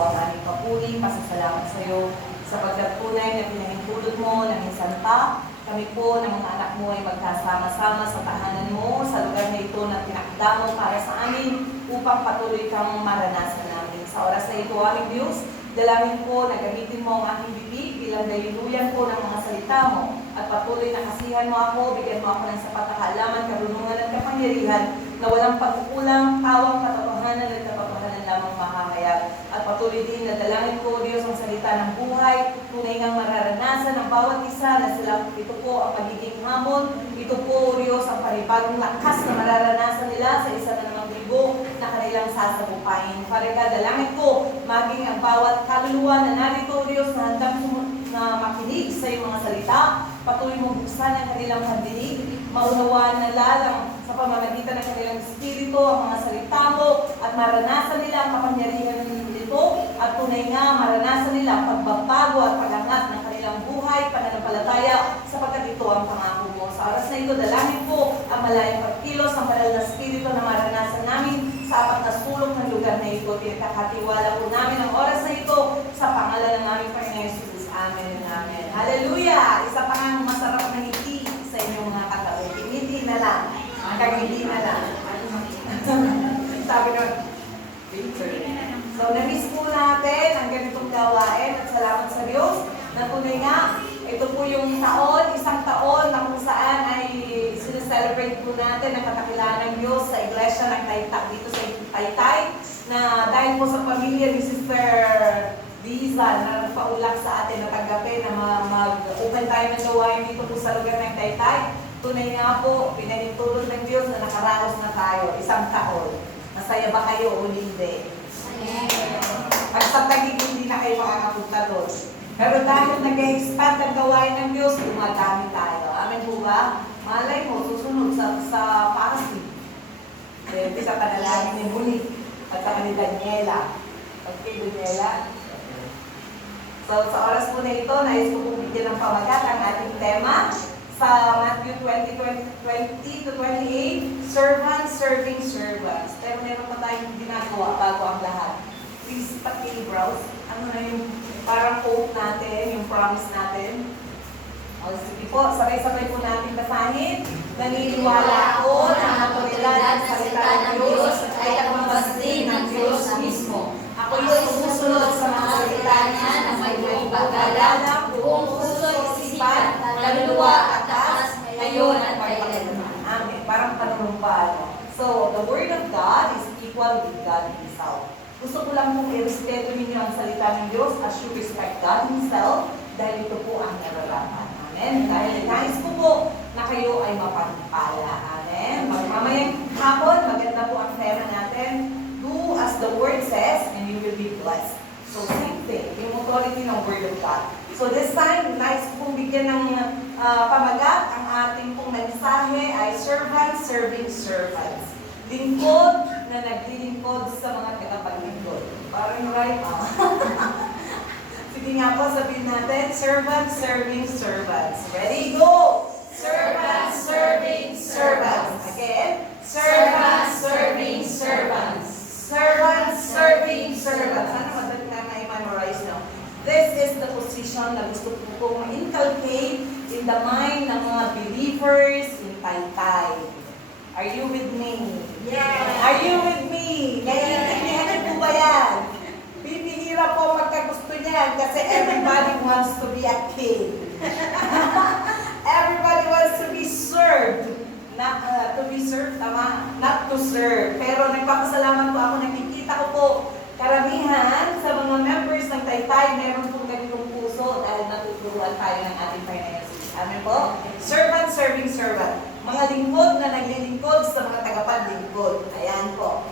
po ang aming papuri, pasasalamat sa iyo sapagkat tunay na pinahintulot mo ng isanta. Kami po ng mga anak mo ay magkasama-sama sa tahanan mo, sa lugar na ito na tinakda mo para sa amin upang patuloy kang maranasan namin. Sa oras na ito, aming Diyos, dalangin po na gamitin mo ang aking bibig bilang dayuluyan po ng mga salita mo at patuloy na kasihan mo ako, bigyan mo ako ng sapat na kaalaman, karunungan at kapangyarihan na walang pagkukulang, tawang katotohanan at katotohanan lamang mahahayag. At patuloy din na dalangin ko, Diyos, ang salita ng buhay, tunay ngang mararanasan ng bawat isa na sila, ito po ang pagiging hamon, ito po, Diyos, ang panibagong lakas na mararanasan nila sa isa na namang libo na kanilang sasabupain. Para ka, dalangin ko, maging ang bawat kaluluwa na narito, Diyos, na handang na makinig sa iyong mga salita, patuloy mong buksan ang kanilang pandinig, maunawaan na lalang sa pamamagitan ng kanilang espiritu ang mga salita mo at maranasan nila ang kapangyarihan nito at tunay nga maranasan nila ang pagbabago at pag-angat ng kanilang buhay, pananampalataya sapagkat ito ang pangako mo. Sa oras na ito, dalangin po ang malayang pagkilos, ang banal na espiritu na maranasan namin sa apat na sulok ng lugar na ito. Pinagkakatiwala po namin ang oras na ito sa pangalan ng aming Panginoon Jesus. Amen and amen. Hallelujah! Isa pa nga masarap na ngiti sa inyong mga katabi. Ngiti na lang. Kagiti na lang. Sabi nun, so, na-miss po natin ang ganitong gawain at salamat sa Diyos na tunay nga, ito po yung taon, isang taon na kung saan ay sineselebrate po natin ang katakilaan ng Diyos sa iglesia ng Taytay, dito sa Taytay, na dahil po sa pamilya ni Sister Liza na nagpaulak sa atin na tanggapin na mag-open tayo ng gawain dito po sa lugar ng Taytay. Tunay nga po, pinanintulot ng Diyos na nakaraos na tayo, isang taon. Masaya ba kayo o hindi? Pag sa tagig, hindi na kayo makakapunta doon. Pero dahil nag-expand ang gawain ng Diyos, dumadami tayo. Amen po ba? Malay mo, susunod sa Pasig. Sa panalangin ni Monique at sa ni Daniela. Okay, Daniela? So, sa oras po na ito, nais ko pong bigyan ng pamagat ang ating tema sa Matthew 20 to 28, Servants Serving Servants. Pero meron pa tayong ginagawa bago ang lahat. Please, pati-browse. Ano na yung parang quote natin, yung promise natin. O, sige po, sabay-sabay po natin basahin. Naniniwala ako na ang otoridad ng salita ng Diyos ay kapagbastin ng Diyos mismo. Ako ay sumusunod sa mga salita niya na may buong paggalang, buong puso, isipan, kaluluwa at taas, ngayon at kailanman. Amen. Parang panunumpa. So, the Word of God is equal with God Himself. Gusto ko lang pong i-respeto ninyo ang salita ng Diyos as you respect God Himself dahil ito po ang nararapat. Amen. Dahil nais ko po na kayo ay mapagpala. Amen. Mamayang hapon, maganda po ang tema natin. Do as the Word says and you will be blessed. So, same thing. Yung authority ng Word of God. So, this time, nais ko pong bigyan ng pamagat. Ang ating pong mensahe ay servants serving servants. Lingkod na naglilingkod sa mga tagapaglingkod. Parang right, Sige nga po, sabihin natin, servants serving servants. Ready? Go! Servants serving servants. Again, servants serving servants. Servants serving servants. Sana madali na ma-memorize nyo. This is the position na gusto ko pong ma-inculcate in the mind ng mga believers in Taytay. Are you with me? Yeah. Are you with me? Naiintindihan po ba yan? Bibihira po magkagusto niyan kasi everybody wants to be a king. Everybody wants to be served. Not to be served, tama? Not to serve. Pero nagpapasalamat po ako, nakikita ko po karamihan sa mga members ng Taytay, meron pong ganitong puso dahil natuturuan tayo ng ating finances. Amen po? Servant serving servant. Mga lingkod na naglilingkod sa mga tagapaglingkod. Ayan po.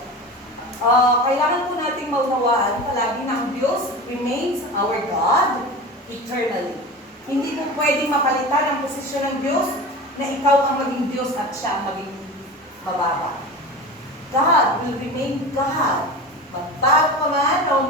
Kailangan po nating maunawaan palagi na ang Diyos remains our God eternally. Hindi po pwedeng mapalitan ang posisyon ng Diyos na ikaw ang maging Diyos at siya ang maging mababa. God will remain God. Magbago man o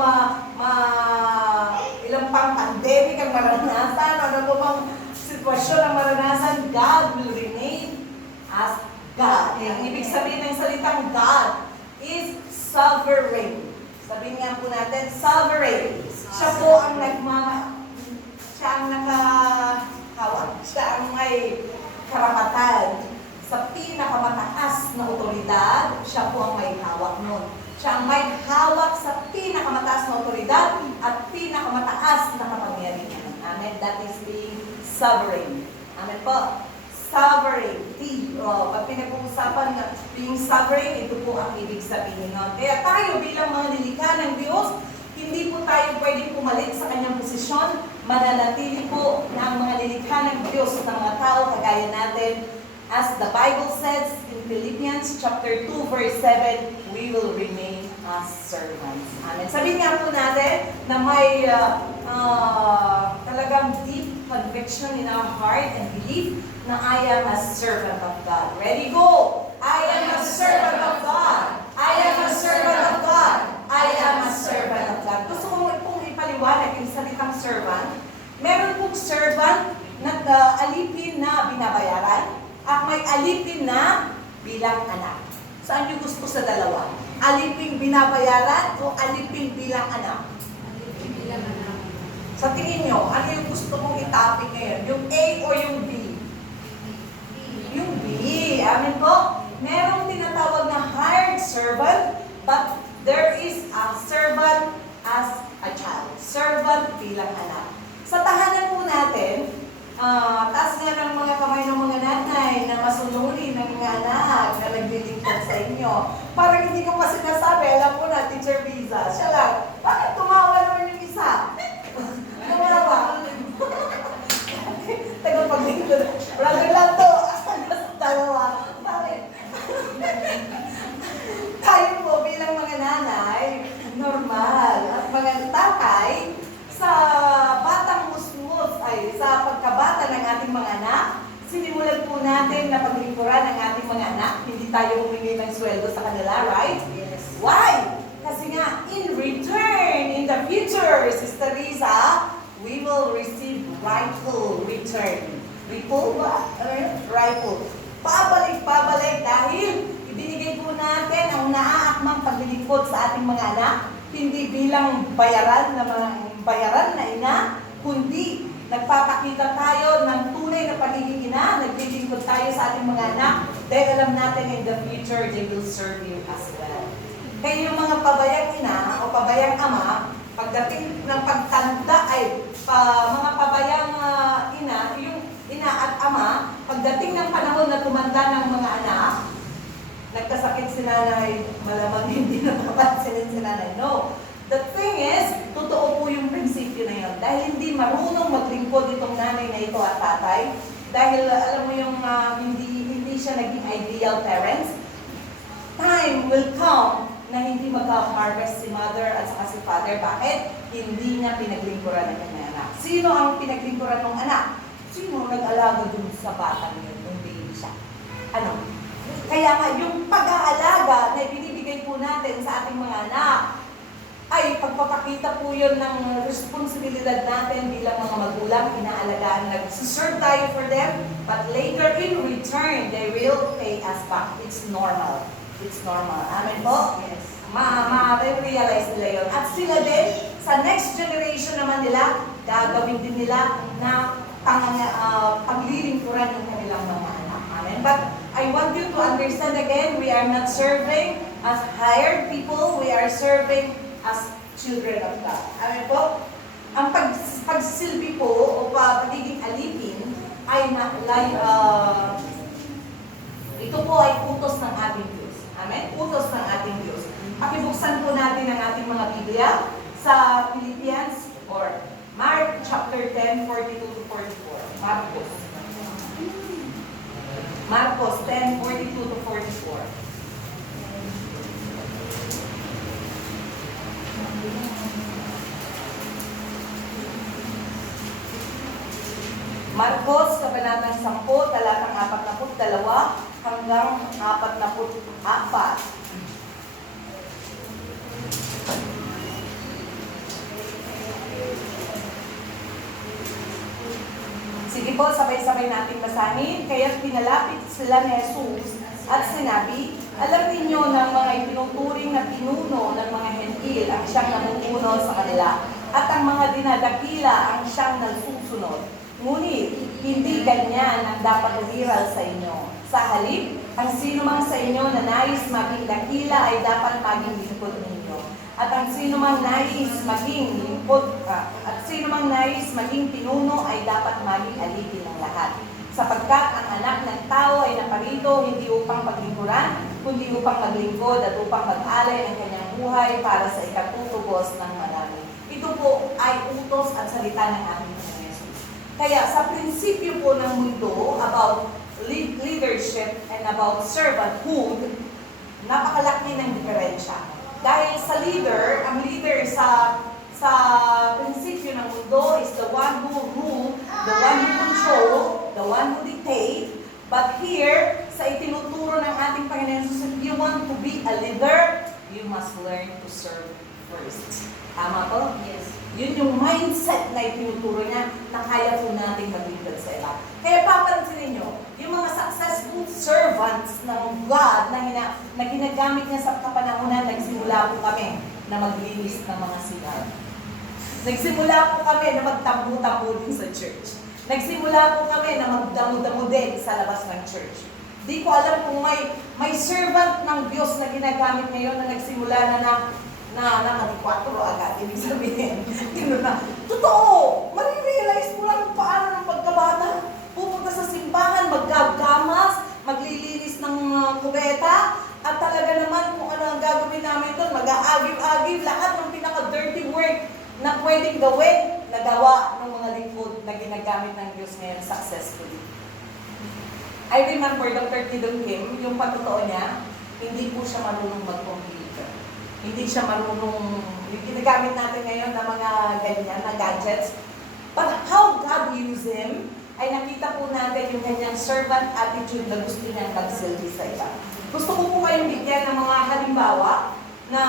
ilang pang pandemic ang maranasan, ano po bang sitwasyon ang maranasan, God will remain as God. Ang ibig sabihin ng salitang God is sovereign. Sa Sabihin nga po natin, sovereign. Siya po ang siya ang nakahawak. Siya ang may karapatan sa pinakamataas na otoridad. Siya po ang may hawak nun. Siya ang may hawak sa pinakamataas na otoridad at pinakamataas na kapangyarihan. Amen. That is being sovereign. Amen po. Sovereignty. Pag pinag-uusapan na being sovereign, ito po ang ibig sabihin nun. Kaya tayo bilang mga nilikha ng Diyos, hindi po tayo pwedeng pumalit sa kanyang posisyon. Mananatili po na ang mga nilikha ng Diyos sa mga tao kagaya natin. As the Bible says in Philippians chapter 2 verse 7, we will remain as servants. Amen. Sabihin nga po natin na may talagang deep conviction in our heart and belief na I am a servant of God. Ready, go! I am a servant of God. I am a servant of God. I am a servant of God. Gusto ko pong ipaliwanag yung salitang servant. Meron pong servant na alipin na binabayaran at may alipin na bilang anak. Saan yung gusto sa dalawa? Alipin binabayaran o alipin bilang anak? Alipin bilang anak. Sa tingin nyo, ano yung gusto mong itapin ngayon? Yung A o yung B? Yung B. Amen po? Merong tinatawag na hired servant, but there is a servant as a child. Servant bilang anak. Sa tahanan po natin, taas nga ng mga kamay ng mga nanay na masunuri ng mga anak na naglilingkod sa inyo. Parang hindi ko pa sinasabi, alam mo na, Teacher Biza, siya lang, bakit tumawa naman yung isa? Tumawa. Tagapaglingkod. Brother lang to. Dalawa. Bakit? Tayo po bilang mga nanay, normal. At mga tatay, sa batang musmus ay sa pagkabata ng ating mga anak, sinimulan po natin na paglingkuran ng ating mga anak. Hindi tayo humingi ng sweldo sa kanila, right? Yes. Why? Kasi nga, in return, in the future, Sister Riza, we will receive rightful return. Rightful ba? Ano yun? Rightful. Pabalik dahil ibinigay po natin ang naaakmang paglilingkod sa ating mga anak, hindi bilang bayaran na ina, kundi nagpapakita tayo ng tunay na pagiging ina, naglilingkod tayo sa ating mga anak, dahil alam natin in the future, they will serve you as well. Kaya yung mga pabayang ina o pabayang ama, pagdating ng pagtanda ay mga pabayang ina, yung ina at ama, pagdating ng panahon na tumanda ng mga anak, nagkasakit si nanay, malamang hindi na napapansinin si nanay. No. The thing is, totoo po yung prinsipyo na yun. Dahil hindi marunong maglingkod itong nanay na ito at tatay, dahil alam mo yung hindi siya naging ideal parents, time will come na hindi magka-harvest si mother at saka si father. Bakit? Hindi niya pinaglingkuran ng kanyang anak. Sino ang pinaglingkuran ng anak? Sino nag-alaga dun sa bata niyo nung baby siya? Ano? Kaya nga, yung pag-aalaga na binibigay po natin sa ating mga anak, ay pagpapakita po yun ng responsibilidad natin bilang mga magulang, inaalagaan, nag-serve tayo for them, but later in return, they will pay us back. It's normal. It's normal. Amen po? Yes. Ma-realize nila yun. At sila din, sa next generation naman nila, gagawin din nila na paglilingkuran ng kanilang mga anak. Amen? But I want you to understand again, we are not serving as hired people, we are serving as children of God. Amen po? Ang pagsilbi po o pagiging alipin ay ito po ay utos ng ating Diyos. Amen? Utos ng ating Diyos. Pakibuksan po natin ang ating mga Biblia sa Philippians or Mark chapter 10, 42 to 44. Marcos 10, 42 to 44. Marcos, kabanatang 10, talatang 42 hanggang 44. Sige po, sabay-sabay natin basahin. Kaya pinalapit sila ni Jesus at sinabi, Alam ninyo na mga itinuturing na pinuno ng mga hentil ang siyang namumuno sa kanila at ang mga dinadakila ang siyang nagsusunod. Ngunit, hindi ganyan ang dapat uhiral sa inyo. Sa halip, ang sino mang sa inyo na nais maging dakila ay dapat maging lingkod ninyo. At ang sino mang nais maging pinuno ay dapat maging alipin ng lahat. Sapagkat ang anak ng tao ay naparito hindi upang paglingkuran, kundi upang maglingkod at upang mag-alay ng kanyang buhay para sa ikatutubos ng marami. Ito po ay utos at salita ng ating Panginoon Jesus. Kaya sa prinsipyo po ng mundo about leadership and about servanthood, napakalaki ng diferensya. Dahil sa leader, ang leader sa prinsipyo ng mundo is the one who rule, the one who control, the one who dictate. But here, sa itinuturo ng ating Panginoon Jesus, if you want to be a leader, you must learn to serve first. Tama po? Yes. Yun yung mindset na itinuturo niya na kaya po nating maglingkod sa iba. Kaya papansinin niyo, yung mga successful servants ng God na ginagamit niya sa kapanahonan, nagsimula po kami na maglinis ng mga sigar. Nagsimula po kami na magtambo-tambo din sa church. Nagsimula po kami na magdamo-damo din sa labas ng church. Di ko alam kung may servant ng Diyos na ginagamit ngayon na nagsimula na nakalikwatro agad. Ibig sabihin, gano'n na. Totoo! Marirealize mo lang paano ng pagkabata. Pupunta sa simbahan, maggagamas, maglilinis ng kubeta, at talaga naman kung ano ang gagawin namin doon, mag-aagib-agib, lahat ng pinaka-dirty work na pwedeng gawin, nagawa ng mga lingkod na ginagamit ng Diyos ngayon successfully. I remember Dr. Tidong Kim, yung patotoo niya, hindi po siya marunong mag-computer. Hindi siya marunong, yung ginagamit natin ngayon na mga ganyan, na gadgets. But how God used him, ay nakita po natin yung kanyang servant attitude na gusto niyang magsilbi sa iba. Gusto ko po kayong bigyan ng mga halimbawa na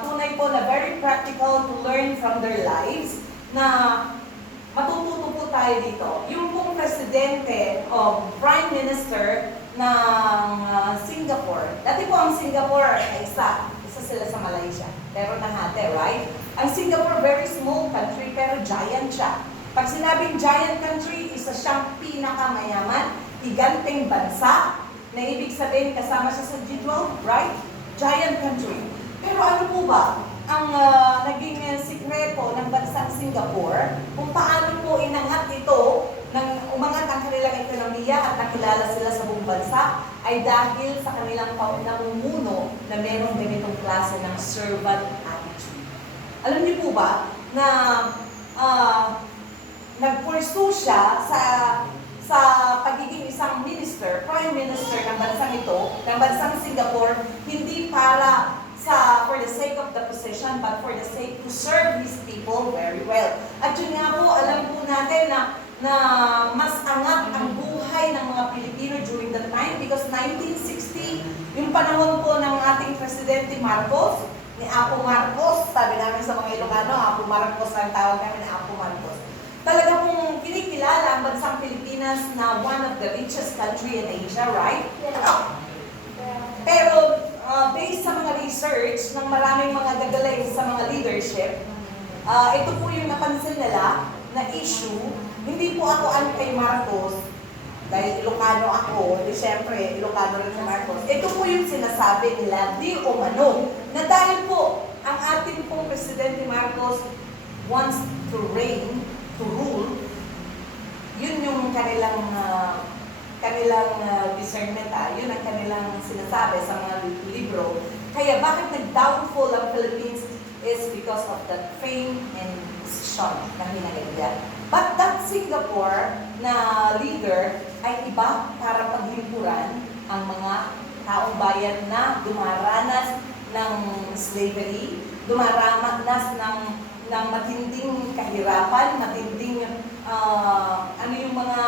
tunay po na very practical to learn from their lives, na matututo po tayo dito. Yung pong presidente o prime minister ng Singapore. Dati po ang Singapore ay isa sila sa Malaysia. Pero nahati, right? Ang Singapore, very small country, pero giant siya. Pag sinabing giant country, isa siyang pinakamayaman, higanteng bansa, na ibig sabihin kasama siya sa G12, right? Giant country. Pero ano po ba ang naging sikreto ng bansang Singapore kung paano po inangat ito nang umangat ang kanilang ekonomiya at nakilala sila sa buong bansa ay dahil sa kanilang namumuno na merong ganitong klase ng servant attitude. Alam niyo po ba na nagpursue siya sa pagiging isang minister, prime minister ng bansang ito, ng bansang Singapore, hindi para for the sake of the position, but for the sake to serve his people very well. At yun nga po, alam po natin na mas angat ang buhay ng mga Pilipino during that time because 1960, yung panahon po ng ating Presidente Marcos, ni Apo Marcos, sabi namin sa mga Ilocano, Apo Marcos ang tawag namin ni Apo Marcos. Talaga pong kinikilala ang bansang Pilipinas na one of the richest country in Asia, right? Pero based sa mga research ng maraming mga gagaling sa mga leadership, ito po yung napansin nila na issue. Hindi po ako kay Marcos, dahil Ilocano ako, di syempre, Ilocano rin si Marcos. Ito po yung sinasabi nila, di o mano, na dahil po, ang ating pong Presidente Marcos wants to reign, to rule, yun yung kanilang discernment, yun ang kanilang sinasabi sa mga libro. Kaya bakit nag-downfall ang Philippines is because of the fame and position na hinahigyan. But that Singapore na leader ay iba para paglingkuran ang mga taong bayan na dumaranas ng slavery, dumaranas ng matinding kahirapan, matinding yung mga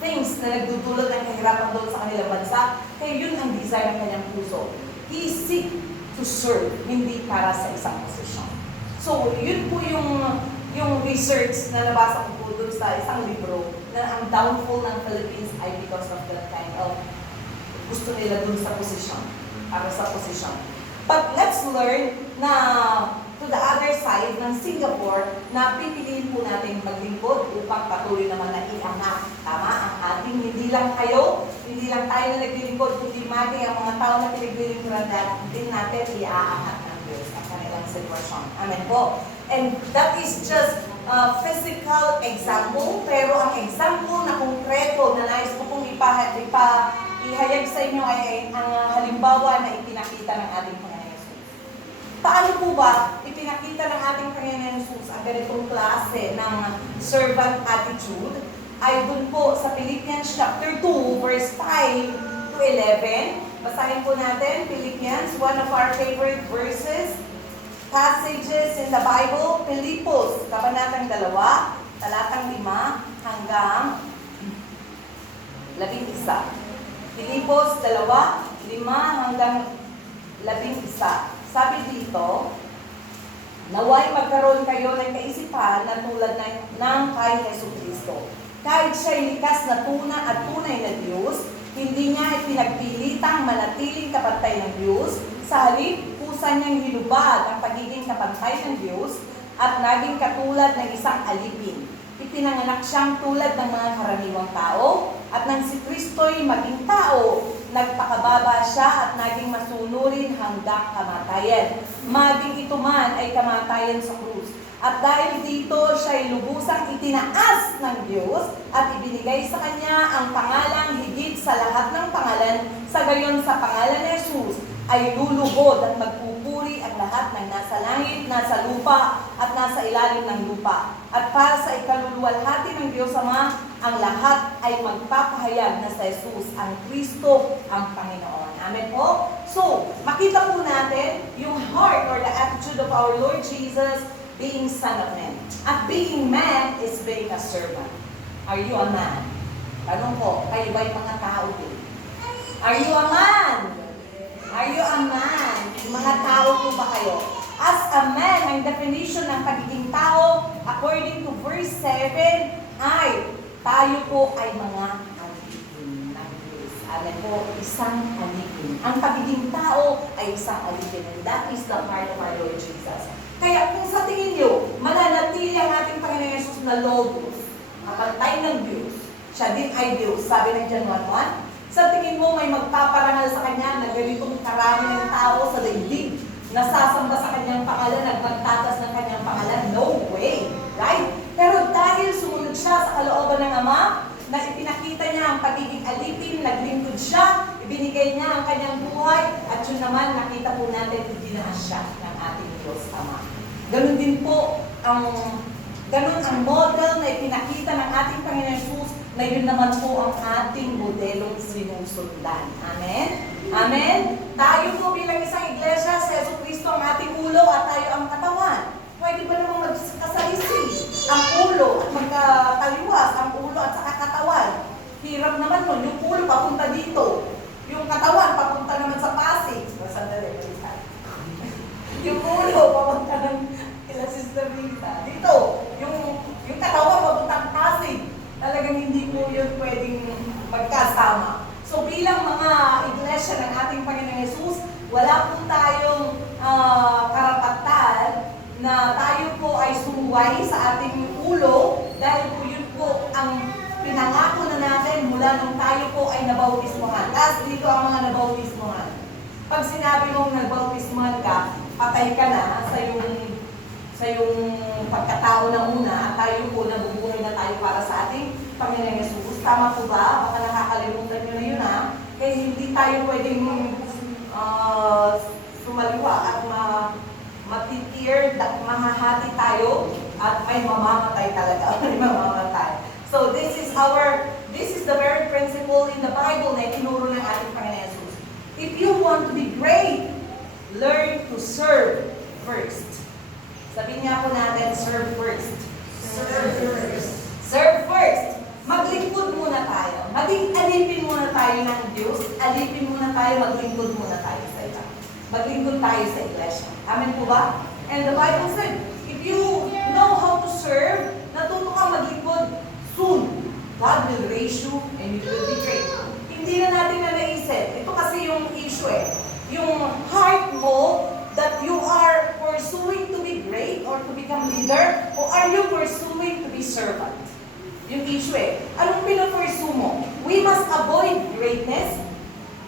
things na nagdudulot ng kahirapan doon sa kanilang bansa. Kaya yun ang desire ng kanyang puso. He seek to serve, hindi para sa isang posisyon. So, yun po yung research na nabasa ko po doon sa isang libro na ang downfall ng Philippines ay because of that kind of gusto nila dun sa posisyon, para sa posisyon. But let's learn na to the other side ng Singapore na pipiliin po natin maglingkod upang patuloy naman na iangat. Tama ang ating, hindi lang tayo na naglilingkod, kundi maging ang mga tao na pinaglilingkuran din natin iaangat ng Diyos ang kanilang sitwasyon. Amen po. And that is just a physical example, pero ang example na konkreto na nais ko pong ihayag sa inyo ay ang halimbawa na ipinakita ng ating Panginoon Jesus. Paano po ba ipinakita ng ating Panginoon Jesus ang ganitong klase ng servant attitude? Ay dun po sa Philippians chapter 2, verse 5 to 11. Basahin po natin, Philippians, one of our favorite verses, passages in the Bible, Pilipos, kabanatang 2, talatang 5 hanggang 11. Pilipos 2, 5 hanggang 11. Sabi dito, naway magkaroon kayo ng kaisipan na tulad ng kay Jesucristo. Kahit siya'y likas na tuna at tunay na Diyos, hindi niya ipinagpilitang manatiling kapantay ng Diyos. Sa halip, kusa niyang hinubad ang pagiging kapantay ng Diyos at naging katulad ng isang alipin. Ipinanganak siyang tulad ng mga karaniwang tao at nang si Kristo'y maging tao, nagpakababa siya at naging masunurin hanggang kamatayan. Maging ito man ay kamatayan sa krus. At dahil dito siya'y lubusang itinaas ng Diyos at ibinigay sa Kanya ang pangalang higit sa lahat ng pangalan, sa gayon sa pangalan ni Jesus ay lulubod at magpupuri ang lahat ng nasa langit, nasa lupa, at nasa ilalim ng lupa. At para sa ikaluluwalhati ng Diyos Ama, ang lahat ay magpapahayag na sa Jesus, ang Kristo, ang Panginoon. Amen po? So, makita po natin yung heart or the attitude of our Lord Jesus being Son of Man. At being man is being a servant. Are you a man? Tanong po, kayo ba'y mga tao din? Are you a man? Are you a man? Mga tao po ba kayo? As a man, ang definition ng pagiging tao, according to verse 7, ay tayo po ay mga alipin ng Diyos. Amen po, isang alipin. Ang pagiging tao ay isang alipin. And that is the heart of our Lord Jesus. Kaya kung sa tingin nyo, mananatili ang ating Panginoon Jesus na Logos, kapantay ng Diyos, siya din ay Diyos, sabi ng John 1:1, sa tingin mo may magpaparangal sa Kanya na ganitong karami ng tao sa daigdig, nasasamba sa Kanyang pangalan, nagmagtatas ng Kanyang pangalan? No way! Right? Pero dahil sumunod siya sa kalooban ng Ama, na ipinakita niya ang pagiging alipin, naglingkod siya, ibinigay niya ang kanyang buhay, at yun naman, nakita po natin, idinaas siya ng ating Diyos Ama. Ganun din po, ganun ang model na ipinakita ng ating Panginoon Jesus, na yun naman po ang ating modelong sinusundan. Amen? Amen? Tayo po bilang isang iglesia, si Jesucristo ang ating ulo at tayo ang katawan. Pwede ba namang magkasalisi ang ulo at magkataliwas ang ulo at saka katawan? Hirap naman nun. Yung ulo papunta dito. Yung katawan papunta naman sa Pasig. Sandali, yung ulo papunta ng kila Sister Rita. Dito, yung katawan papunta ng Pasig. Talagang hindi po yun pwedeng magkasama. So bilang mga iglesia ng ating Panginoon Jesus, wala po tayong karapatan na tayo po ay sumuway sa ating ulo dahil po yun po ang pinangako na natin mula nung tayo po ay nabautismohan. Tapos dito ang mga nabautismohan. Pag sinabi mong nagbautismohan ka, patay ka na sa yung pagkatao na una at tayo po nabubuhay na tayo para sa ating Panginoon Jesus. Tama po ba? Baka nakakalimutan nyo na yun Kaya hindi tayo pwedeng sumaliwa at matitir, mahahati tayo at may mamamatay talaga. May mamamatay. So this is the very principle in the Bible na itinuro ng ating Panginoon Jesus. If you want to be great, learn to serve first. Sabihin niya po natin, serve first. Serve first. Serve first. Maglingkod muna tayo. Maging alipin muna tayo ng Diyos. Alipin muna tayo, maglingkod muna tayo sa iba. Maglingkod tayo sa iglesia. Amen po ba? And the Bible said, if you know how to serve, natuto ka maglingkod, soon, God will raise you and you will be great. Hindi na natin na naisip. Ito become leader o are you pursuing to be servant? Yung issue Anong pinapursue mo? We must avoid greatness.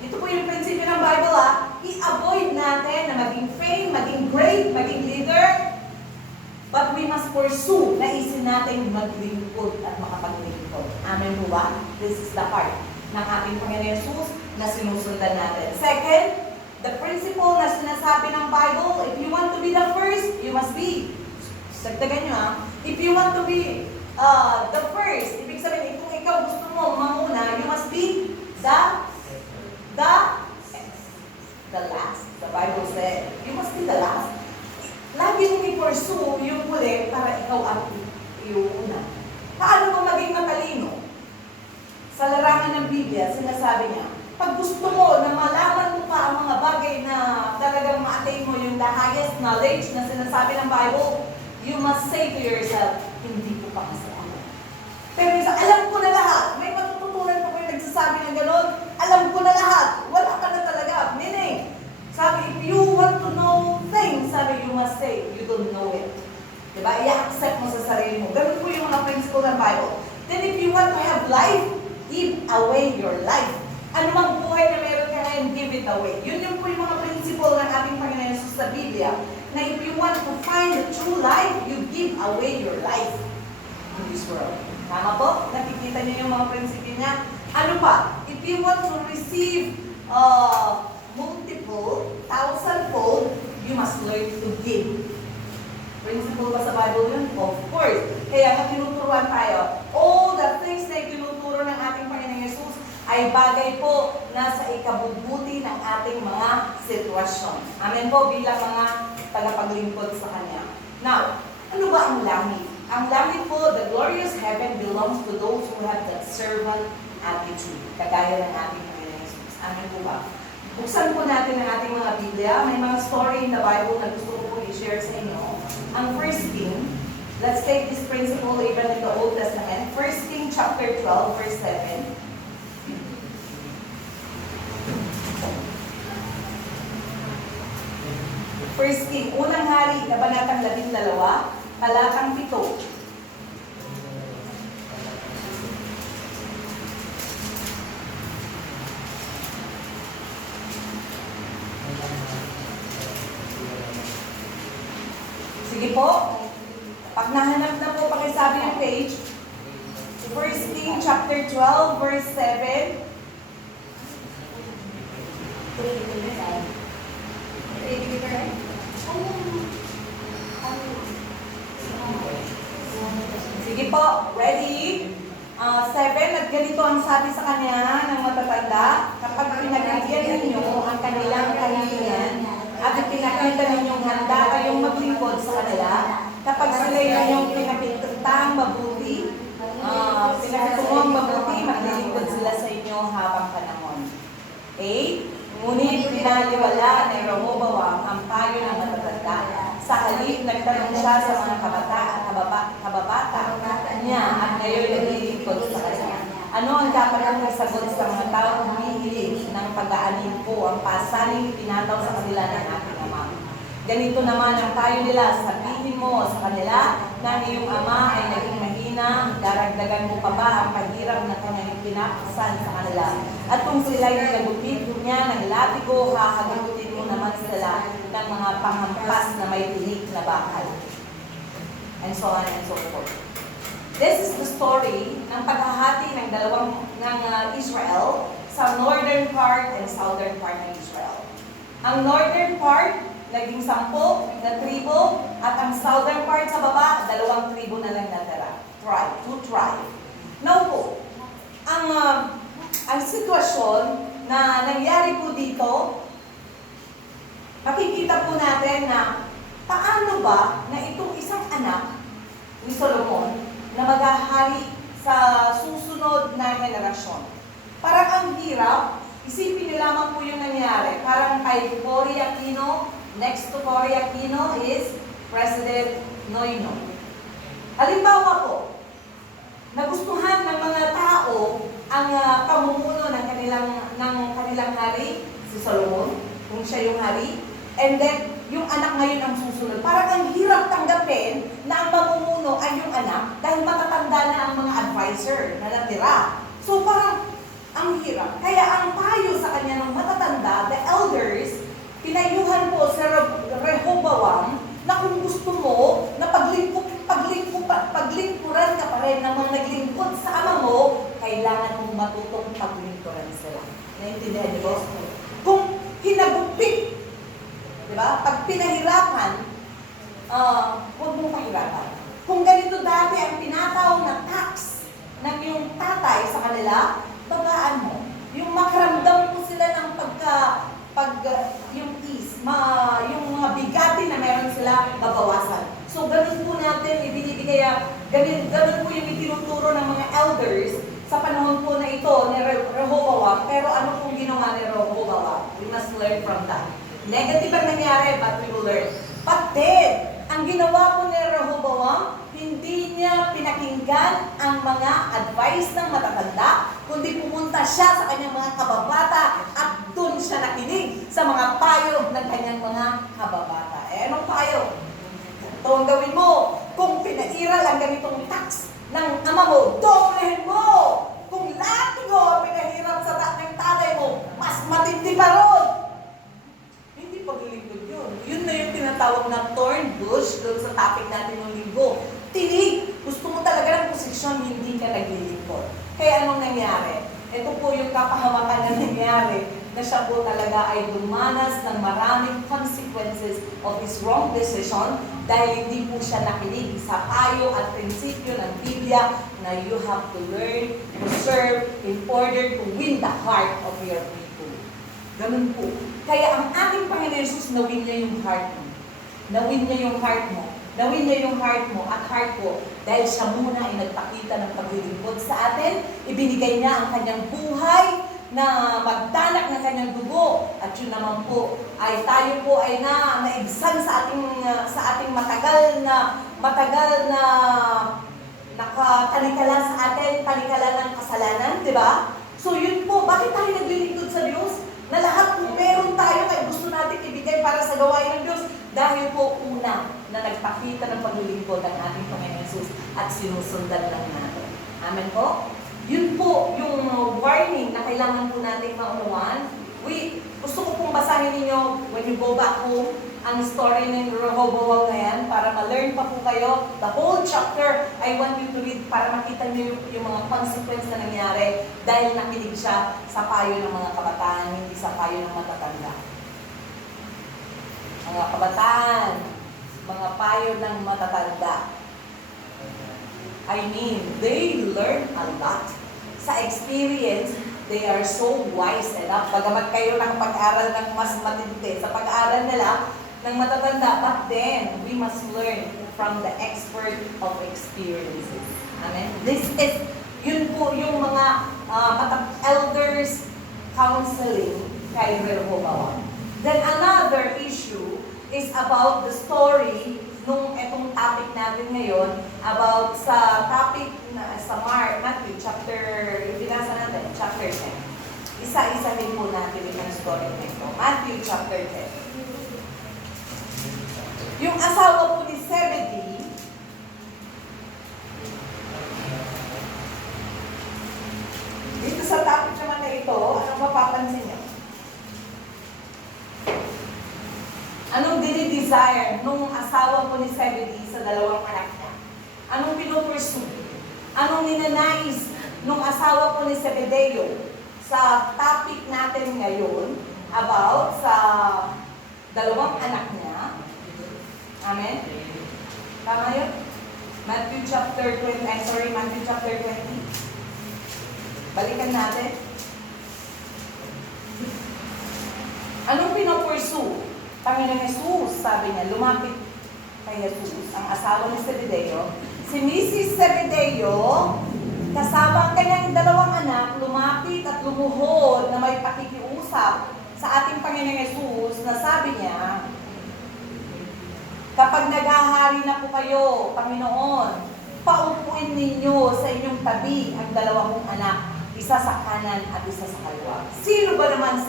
Ito po yung prinsipyo ng Bible I-avoid natin na maging fame, maging great, maging leader. But we must pursue, naisin natin maglingkod at makapaglingkod. Amen po ba? This is the part ng ating Panginoon Jesus na sinusundan natin. Second, the principle na sinasabi ng Bible, if you want to be the first, you must be. Sagdagan nyo if you want to be the first, ibig sabihin, kung ikaw gusto mo mamuna, you must be the last. The Bible said, you must be the last. Lagi mong i-pursue yung huli para ikaw ang iuuna. Paano mo maging matalino? Sa larangan ng Biblia, sinasabi niya, pag gusto mo na malaman mo pa ang mga bagay na talagang ma-attain mo yung the highest knowledge na sinasabi ng Bible, you must say to yourself, hindi ko pa kasi ako. Pero isa, alam ko na lahat. May matututunan pa ko yung nagsasabi ng gano'n. Alam ko na lahat. Wala ka na talaga. Meaning, sabi, if you want to know things, sabi, you must say, you don't know it. Diba? I-accept mo sa sarili mo. Ganun po yung mga principle ng Bible. Then if you want to have life, give away your life. Ano mang buhay na meron ka ngayon, give it away. Yun yung po yung mga principle ng ating Panginoon Jesus sa Biblia, na if you want to find the true life, you give away your life in this world. Tama po? Nakikita niyo yung mga prinsipyo niya? Ano pa? If you want to receive multiple, thousandfold, you must learn to give. Principle ba sa Bible yun? Of course. Kaya kung tinuturuan tayo, all the things na itinuturo ng ating Panginoon Jesus ay bagay po na sa ikabubuti ng ating mga sitwasyon. Amen po, bilang mga tagapaglingkod sa Kanya. Now, ano ba ang langit? Ang langit po, the glorious heaven belongs to those who have that servant attitude. Kagaya ng ating Panginoon Jesus. Amen po ba? Buksan po natin ang ating mga Biblia. May mga story in the Bible na gusto ko po i-share sa inyo. Ang First King, let's take this principle even in the Old Testament. First King chapter 12, verse 7. First King, unang hari, kabanatang 12, talatang 7. Sige po, pag nahanap na po, pakisabi ng page. First King chapter 12, verse 7. Sige po, ready? 7, at ganito ang sabi sa kanya ng matatanda, kapag pinagbigyan ninyo ang kanilang kahilingan at pinakita ninyong handa kayong maglingkod sa kanila, kapag sila yung pinakitang mabuti, pinakitungong mabuti, maglilingkod sila sa inyo habang panahon. 8, ngunit pinaliwala ni Rehoboam ang payo ng matatanda. Sa halip, nagtanong siya sa mga kababata niya at ngayon naglilingkod sa kanya. Ano ang dapat kong sagot sa mga taong humihiling ng pag-aanin ko ang pasaning itinataw sa kanila ng aking ama? Ganito naman ang payo nila, sabihin mo sa kanila na ang iyong ama ay naging mahina, daragdagan mo pa ba ang paghirap na kanyang pinapasan sa kanila? At kung sila'y nilagupit niya ng latigo, hahagutin mo naman sila ng mga panghampas na may tinik na bakal. And so on and so forth. This is the story ng paghahati ng Israel sa northern part and southern part ng Israel. Ang northern part, naging 10 na tribo, at ang southern part sa baba, 2 tribo na lang natira. Two tribe. Now po, ang sitwasyon na nangyari po dito, makikita po natin na paano ba na itong isang anak ni Solomon na maghahari sa susunod na henerasyon. Parang ang hirap, isipin niyo lamang po yung nangyari. Parang kay Cory Aquino, next to Cory Aquino is President Noynoy. Halimbawa po, nagustuhan ng mga tao ang pamumuno ng kanilang hari, si Solomon, kung siya yung hari, and then yung anak ngayon ang susunod. Parang ang hirap tanggapin na ang mamumuno ay yung anak dahil matatanda na ang mga advisor na natira. So parang ang hirap. Kaya ang payo sa kanya ng matatanda, the elders, pinayuhan po sa Rehoboam na kung gusto mo na paglingkuran ka pa rin ng mga naglingkod sa ama mo, kailangan mong matutong paglingkuran sila. Naintindihan niyo? Kung hinagupit, di ba? Pag pinahirapan, huwag mong pahirapan. Kung ganito dati ang tinatawag na tax ng iyong tatay sa kanila, bagaan mo. Yung makaramdam mo sila ng yung yung mga bigati na meron sila, babawasan. So, ganun po natin ibinibigay, ganun po yung itinuturo ng mga elders sa panahon po na ito ni Rehoboam. Pero ano pong ginawa ni Rehoboam? We must learn from that. Negative ang nangyari, but we will learn. But then, ang ginawa po ni Rehoboam, hindi niya pinakinggan ang mga advice ng matatanda, kundi pumunta siya sa kanyang mga kababata at doon siya nakinig sa mga payo ng kanyang mga kababata. Anong payo? Ito ang gawin mo. Kung pinairal ang ganitong tax ng ama mo, doblehin mo. Kung latigo ang pinahirap sa ng tatay mo, mas matindi pa ron. Hindi paglilingkod yun. Yun na yung tinatawag na thorn bush doon sa topic natin ng linggo. Tinig, gusto mo talaga ng posisyon, hindi ka naglilingkod. Kaya anong nangyari? Ito po yung kapahawakan na nangyari na siya po talaga ay dumanas ng maraming consequences of his wrong decision dahil hindi po siya nakinig sa payo at prinsipyo ng Biblia na you have to learn to serve in order to win the heart of your people. Ganun po. Kaya ang ating Panginoon Jesus, nawin niya yung heart mo. Nawin niya yung heart mo. Nawin niya yung heart mo at heart ko dahil siya muna ay nagpakita ng paglilingkod sa atin. Ibinigay niya ang kanyang buhay na magdanak ng kanyang dugo. At yun naman po ay tayo po ay naibsan sa ating matagal na nakatalikala sa atin, talikala ng kasalanan, di ba? So yun po, bakit tayo naglilingkod sa Diyos? Na lahat po meron tayo ay gusto natin ibigay para sa gawain ng Diyos. Dahil po una na nagpakita ng paglilingkod ng ating Panginoon Jesus at sinusundan lang natin. Amen po? Yun po yung warning na kailangan po natin maunawaan. Gusto ko pong basahin ninyo when you go back home ang story ng Rehoboam na yan para ma-learn pa po kayo. The whole chapter, I want you to read para makita nyo yung mga consequence na nangyari dahil nakinig siya sa payo ng mga kabataan, hindi sa payo ng matatanda. Mga kabataan, mga payo ng matatanda. I mean, they learn a lot. Sa experience, they are so wise enough. Bagamat kayo nakapag-aral ng mas matindi sa pag-aaral nila ng matatanda, but then, we must learn from the expert of experiences. Amen? This is, yun po yung mga elders counseling kay Rehoboam. Then another issue is about the story nung etong topic natin ngayon about sa topic na sa Matthew chapter, binasa natin, chapter 10. Isa-isahin po natin yung story nito. Matthew chapter 10. Yung asawa po ni Zebedee, dito sa topic naman na ito, anong mapapansin niyo? Anong dinidesire nung asawa po ni Zebedee sa dalawang anak niya? Anong pinupursue? Anong ninanais nung asawa po ni Zebedeo sa topic natin ngayon about sa dalawang anak niya? Amen? Tama yun? Matthew chapter 20. Matthew chapter 20. Balikan natin. Anong pinupursue? Panginoon Jesus, sabi niya, lumapit kay Jesus, ang asawa ni Zebedeo. Si Mrs. Zebedeo, kasama ang kanyang dalawang anak, lumapit at lumuhod na may pakikiusap sa ating Panginoon Jesus na sabi niya, kapag naghahari na po kayo, Panginoon, paupuin ninyo sa inyong tabi ang dalawang anak. Isa sa kanan at isa sa kaliwa. Sino ba naman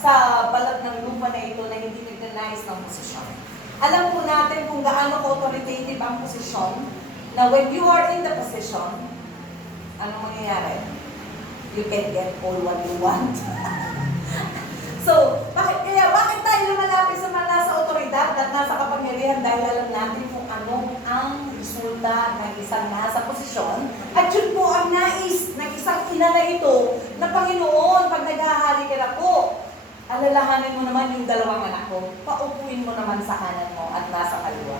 sa balat ng lupa na ito na hindi nagnanais ng posisyon? Alam po natin kung gaano authoritative ang posisyon, na when you are in the position, anong mangyayari? You can get all what you want. So, bakit tayo lumalapit sa mga nasa otoridad at nasa kapangyarihan? Dahil alam natin kung ano ang resulta ng isang nasa posisyon. At yun po ang nais ng isang ina na ito, na Panginoon, pag naghahari ka na po, alalahanin mo naman yung dalawang anak ko, paupuin mo naman sa kanan mo at nasa kaliwa.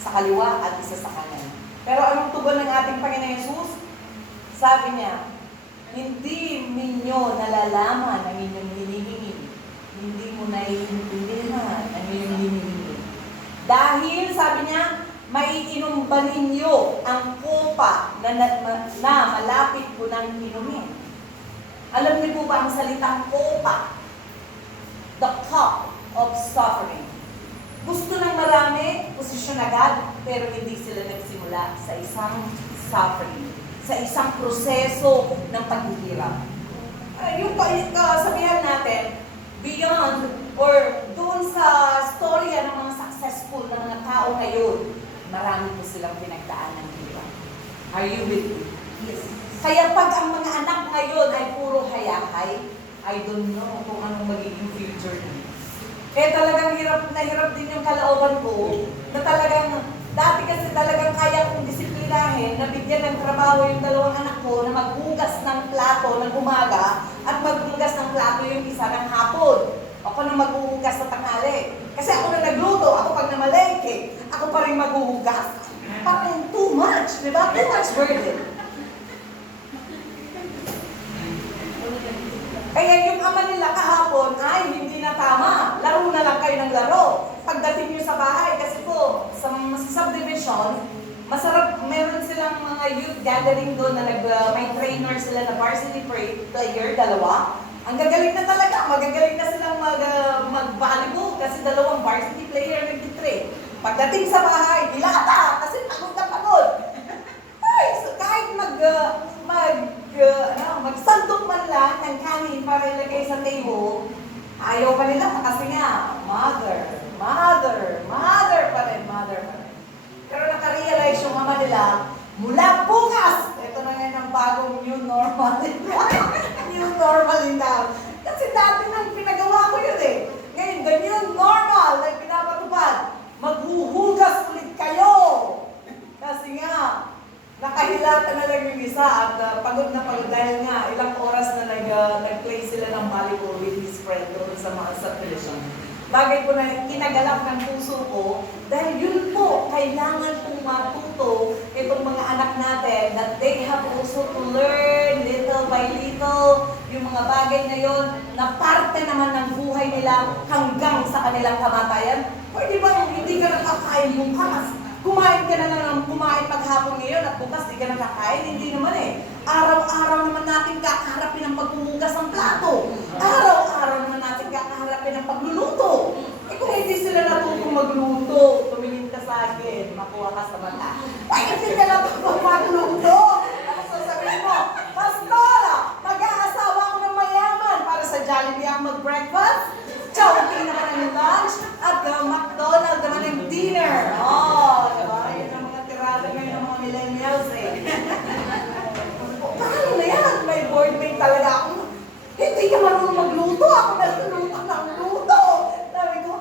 Sa kaliwa at isa sa kanan. Pero anong tugon ng ating Panginoon Yesus? Sabi niya, hindi ninyo nalalaman ang inyong hinihingi. Hindi mo naiintindihan ang inyong hinihingi. Dahil, sabi niya, maiinom ba ninyo ang kopa na malapit ko ng inumin? Alam niyo po ba ang salitang kopa? The cup of suffering. Gusto ng marami, posisyon agad, pero hindi sila nagsimula sa isang suffering, sa isang proseso ng paghihirap. Yung sabihan natin, beyond or doon sa storya ng mga successful na mga tao ngayon, marami po silang pinagdaanan ng hirap. Are you with me? Yes. Kaya pag ang mga anak ngayon ay puro hayahay, I don't know kung anong magiging future nila. Kaya talagang hirap din yung kalooban ko, na talagang, dati kasi talagang kaya kong disiplinahin, na bigyan ng trabaho yung dalawang anak ko na maghugas ng plato ng umaga at maghugas ng plato yung isa ng hapon. Ako na maghuhugas sa tanghali. Kasi ako na nagluto, ako pag namalengke, ako pa rin maghuhugas. Parang too much, di ba? Too much burden. Kaya yung ama nila kahapon ay hindi na tama. Laro na lang kayo ng laro. Pagdating nyo sa bahay, kasi po sa subdivision, masarap, meron silang mga youth gathering doon na may trainer sila na varsity player, dalawa. Ang gagaling na talaga, magagaling na silang mag-volleyball kasi dalawang varsity player nag-train. Pagdating sa bahay, dilata kasi pagod na pagod. Ay, so kahit magsandok man lang ng kanin para ilagay sa table, ayaw pa nila kasi nga, mother pa rin. Pero nakarealize yung ama nila, mula bukas, ito na ngayon ang bagong new normal. New normal na. Kasi dati nang pinagawa ko yun eh. Ngayon, the new normal na pinapatupad, maghuhugas ulit kayo. Kasi nga, nakahilata na lang yung isa at pagod na pagod dahil nga ilang oras na nag-play sila ng volleyball with his friend doon sa mga subdivision. Bagay po na kinagalap ng puso ko dahil yun po, kailangan pong matuto itong mga anak natin that they have also to learn little by little yung mga bagay na yun na parte naman ng buhay nila hanggang sa kanilang kamatayan. Pwede ba hindi ka nakakain bukas? Kumain ka na lang ng kumain maghapon ngayon at bukas di ka nakakain? Hindi naman eh. Araw-araw naman natin kakaharapin ang paghuhugas ng plato. Araw-araw naman natin kakaharapin ang pagluluto. Eh kung hindi sila natutong magluto, tumingin ka sa akin, makuha ka sa mata. Ay, hindi ka natutong magluto! Ano sasabihin mo? Pastora, mag-aasawa ko ng mayaman para sa Jollibee ang mag-breakfast. Chowking naman ang lunch at McDonald's naman ang dinner. Oh, diba? Yun ang mga tirada ngayon ng mga millennials eh. Paano na yan? May boardmate talaga ako. Hindi ka marunong magluto. Ako naluluto ng luto. Sabi ko,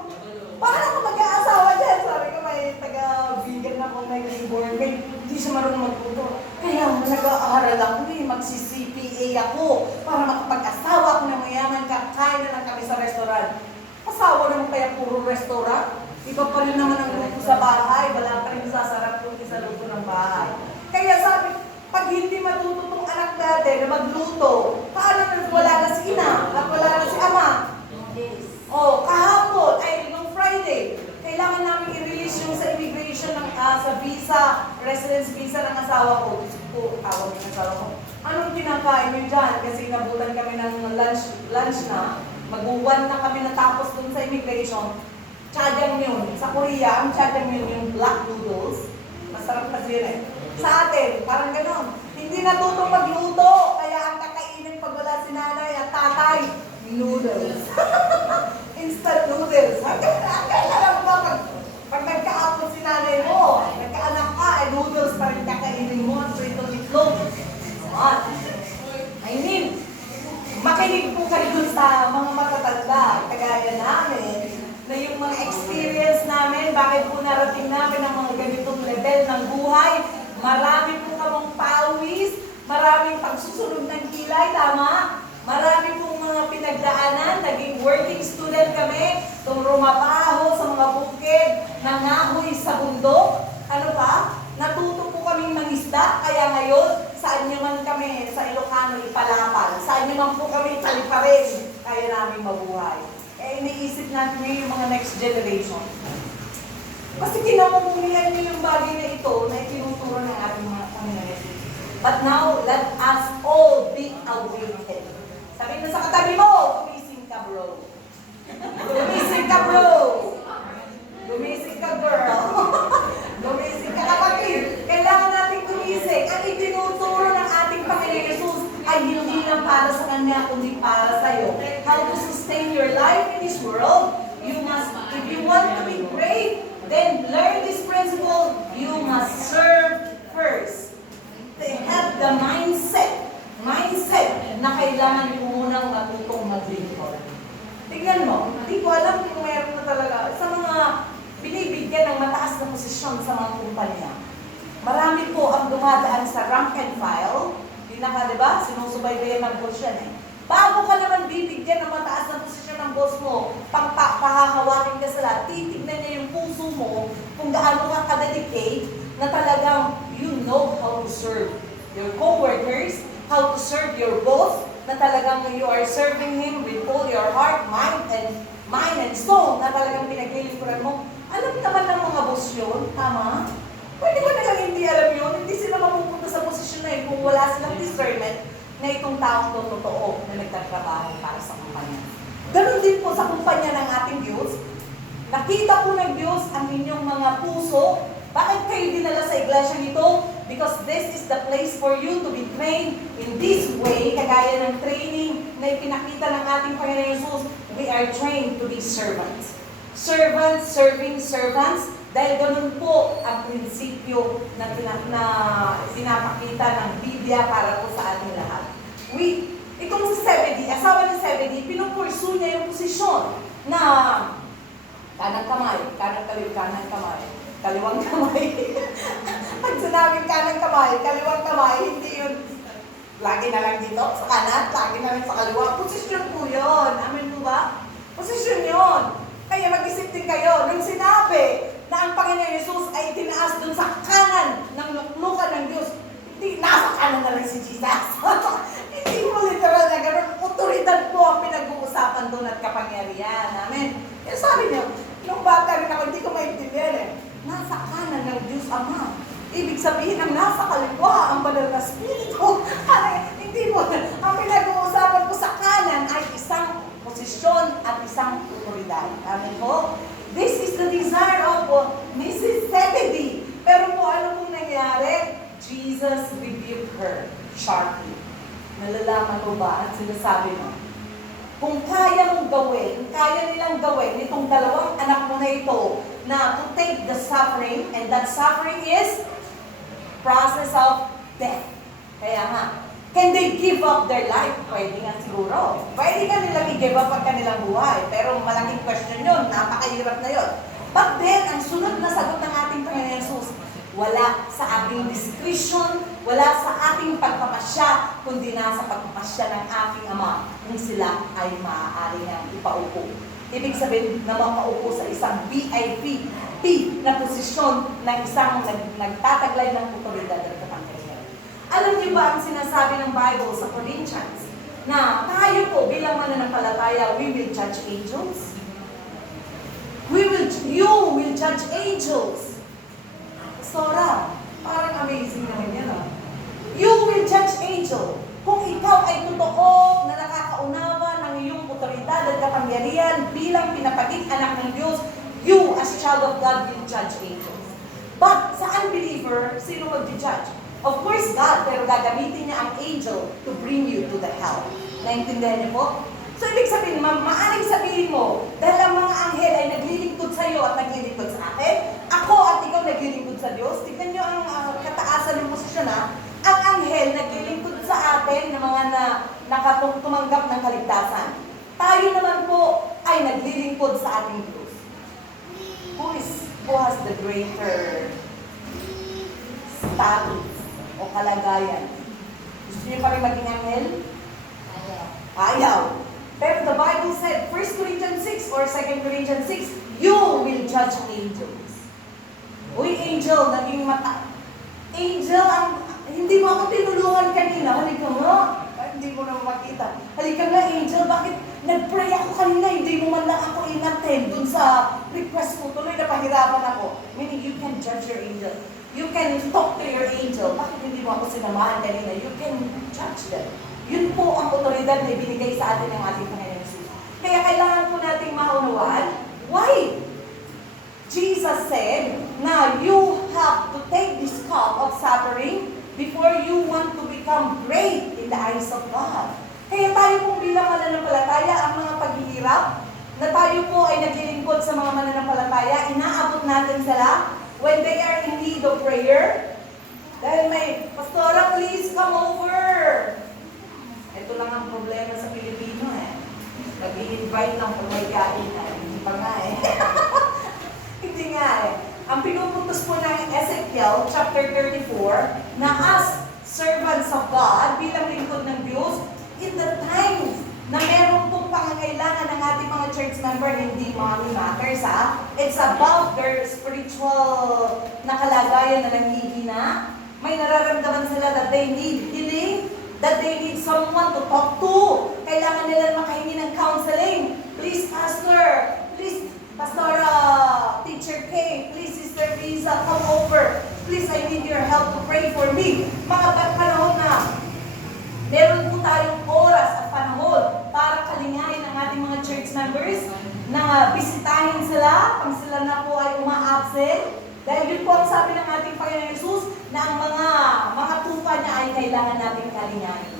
paano ako mag-aasawa dyan? Sabi ko, may taga-vegan na akong naging boardmate. Hindi siya marunong magluto. Kaya nag-aaral ako eh. Magsi-CPA ako para makapag-asawa ako ng mayaman. Kakain na lang kami sa restaurant. Asawa naman kaya puro restaurant? Iba pa rin naman ang luto sa bahay. Wala pa rin sasarap yung isa luto ng bahay. Kaya sabi, pag hindi matuto tong anak natin na magluto, paano na wala na si ina at wala na si ama? Oh, kahapon, ay nung Friday, kailangan namin i-release yung sa immigration ng sa visa, residence visa ng asawa ko. Tawag ng asawa ko. Anong kinakain nyo dyan? Kasi nabutan kami ng lunch na. Mag-1 na kami natapos dun sa immigration. Jjajangmyeon. Sa Korea, ang jjajangmyeon yung black noodles. Masarap kasi yun eh. Sa atin, parang gano'n. Hindi natutong magluto. Kaya ang tatay, noodles. Instant noodles. Kailan ba pag nagkaapon si nanay mo, nagkaanak ka, noodles pa rin kakainin mo at pritong itlog. I mean, makinig po kayo sa mga matatanda, kagaya namin, na yung mga experience namin, bakit po narating namin ang mga ganitong level ng buhay. Marami po kamong pawis, maraming pagsusunod ng kilay, tama? Marami pong mga pinagdaanan, naging working student kami, rumabaho sa mga bukid, nangahoy sa bundok, ano pa? Natuto po kaming mangisda, kaya ngayon, saan nyo man kami sa Ilocano ipalapal, saan nyo man po kami ipaliparin, kaya namin mabuhay. Iniisip natin ngayon yung mga next generation. Kasi kinamumulihan nyo yung bagay na ito na itinuturo ng ating mga Panginoon. But now, let us all be awakened. Sabi mo sa katabi mo, gumising ka bro. Gumising ka bro. Gumising ka girl. Gumising ka kapatid. Kailangan natin gumising. Ang itinuturo ng ating Panginoon Jesus ay hindi lang para sa Kanya, kundi para sa iyo. How to sustain your life in this world? You must, if you want to be great, then learn this principle. You must serve first. They have the mindset na kailangan mo munang matutong maglingkod. Tignan mo, hindi ko alam kung meron na talaga sa mga binibigyan ng mataas na posisyon sa mga kumpanya. Marami po ang dumadaan sa rank and file, di ba? Sinusubaybayan ng boss yan eh. Bago ka naman bibigyan ng mataas na posisyon ng boss mo, pahahawakin ka sa lahat, titignan niya yung puso mo kung gaano ka kadedicate na talagang you know how to serve your co-workers, how to serve your boss, na talagang you are serving him with all your heart, mind and soul, na talagang pinaglilingkuran mo. Alam naman ng mga boss yun, tama? Pwede ba nalang hindi alam yun? Hindi sila mapupunta sa posisyon na yun kung wala silang discernment na itong taong totoo na nagtatrabaho para sa kumpanya. Ganon din po sa kumpanya ng ating Diyos. Nakita po ng Diyos ang inyong mga puso. Bakit kayo dinala sa iglesia nito? Because this is the place for you to be trained in this way, kagaya ng training na ipinakita ng ating Panginoon Jesus. We are trained to be servants. Servants, serving servants, dahil ganun po ang prinsipyo na pinapakita ng Biblia para po sa ating lahat. Itong si Zebedee, asawa ni Zebedee, pinupursu niya yung posisyon na kanang kamay, kaliwang kamay. Pag sinabing kanang kamay, kaliwang kamay, hindi yun lagi na lang dito, sa kanan, lagi na lang sa kaliwa. Posisyon po yun. Amen po ba? Posisyon yun. Kaya mag-isip din kayo, nung sinabi na ang Panginoon Jesus ay tinaas dun sa kanan ng luklukan ng Diyos, hindi nasa kanan na lang si Jesus. Hindi mo literal na gano'n. Otoridad po ang pinag-uusapan doon at kapangyarihan. Amen. Kaya sabi niyo, nung bata rin ako, hindi ko maintindihan eh. Nasa kanan ng Diyos Ama. Ibig sabihin ang nasa kaliwa ang banal na spirito. Hindi mo. Ang pinag-uusapan ko sa kanan ay isang posisyon at isang otoridad. Amen po? This is the desire of Mrs. Zebedee. Pero po ano pong nangyari? Jesus rebuked her sharply. Nalalaman mo ba at sinasabi mo? Kung kaya mong gawin, kaya nilang gawin itong dalawang anak mo na ito na to take the suffering, and that suffering is process of death. Kaya nga, can they give up their life? Pwede nga siguro. Pwede nga nilang i-give up ang kanilang buhay. Pero malaking question yun, napakahirap na yun. But then, ang sunod na sagot ng ating Panginoon Jesus, wala sa ating discretion, wala sa ating pagpapasya, kundi nasa pagpapasya ng aking Ama kung sila ay maaari niyang ipaupo. Ibig sabihin na mapaupo sa isang VIP na posisyon ng isang nagtataglay ng otoridad at kapangyarihan. Alam niyo ba ang sinasabi ng Bible sa Corinthians na tayo po bilang mananampalataya, we will judge angels? You will judge angels. Sora, parang amazing naman yan ah. You will judge angel. Kung ikaw ay totoo na nakakaunawa ng iyong otoridad at kapangyarihan bilang pinapaging anak ng Diyos, you as child of God will judge angels. But sa unbeliever, sino mag-judge? Of course God, pero gagamitin niya ang angel to bring you to the hell. Naintindihan niyo po? So, ibig sabihin, maaring sabihin mo, dahil ang mga anghel ay naglilingkod sa iyo at naglilingkod sa akin, ako at ikaw naglilingkod sa Diyos. Tignan nyo ang kataasan ng posisyon ha. Ang anghel naglilingkod sa atin ng mga tumanggap ng kaligtasan. Tayo naman po ay naglilingkod sa ating Diyos. Who has the greater status o kalagayan? Gusto niyo pa rin maging anghel? Ayaw. Pero the Bible said, 1 Corinthians 6 or 2 Corinthians 6, you will judge angels. Uy, angel, naging mata. Angel, hindi mo ako tinulungan kanina. Halika nga. Hindi mo na makita. Halika nga, angel, bakit nag-pray ako kanina? Hindi mo man lang ako in-attend dun sa request mo. Tuloy na pahirapan ako. Meaning, you can judge your angel. You can talk to your angel. Bakit hindi mo ako sinamahan kanina? You can judge them. Yun po ang otoridad na ibinigay sa atin ng ating Panginoon Jesus. Kaya kailangan po nating maunawaan, why? Jesus said, na you have to take this cup of suffering before you want to become great in the eyes of God. Kaya tayo pong bilang mananampalataya, ang mga paghihirap, na tayo po ay naglilingkod sa mga mananampalataya, inaabot natin sila when they are in need of prayer. Dahil may, Pastora, please come over. Ito lang ang problema sa Pilipino eh. Nag-i-invite lang kung may kain na. Hindi pa nga eh. Hindi nga eh. Ang pinupuntos po ng Ezekiel chapter 34 na as servants of God, bilang lingkod ng Diyos, in the times na meron pong pangangailangan ng ating mga church member, hindi money matters ha. It's about their spiritual na kalagayan na nanghihina. May nararamdaman sila that they need healing, that they need someone to talk to. Kailangan nila makahingi ng counseling. Please, Pastor. Please, Pastor Teacher K. Please, Sister Lisa, come over. Please, I need your help to pray for me. Mga panahon na meron po tayong oras at panahon para kalingayin ang ating mga church members na bisitahin sila pag sila na po ay uma-absent. Dahil yun po ang sabi ng ating Panginoon Jesus na ang mga tupa niya ay kailangan natin kalingayin.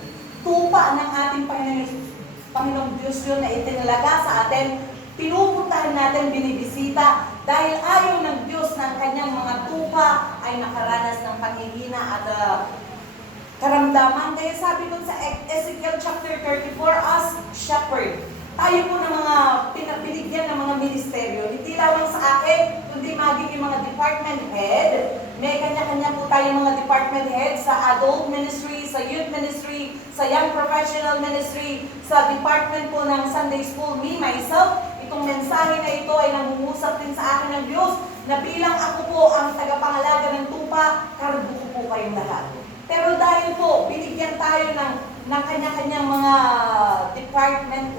Tupa ng ating Panginoon Jesus, Panginoong Diyos yun na itinalaga sa atin, pinupuntahan natin, binibisita, dahil ayaw ng Diyos ng kanyang mga tupa ay nakaranas ng panghihina at karamdaman. Kaya sabi dun sa Ezekiel chapter 34, as shepherd, tayo po ng mga pinabinigyan ng mga ministeryo, hindi lamang sa akin, kundi maging yung mga department head. May kanya-kanya po tayong mga department head sa adult ministry, sa youth ministry, sa young professional ministry, sa department po ng Sunday school. Me, myself, itong mensahe na ito ay nangungusap din sa akin ng Diyos na bilang ako po ang tagapangalaga ng tupa, kargo ko po kayong lahat. Pero dahil po, binigyan tayo ng kanya-kanyang mga department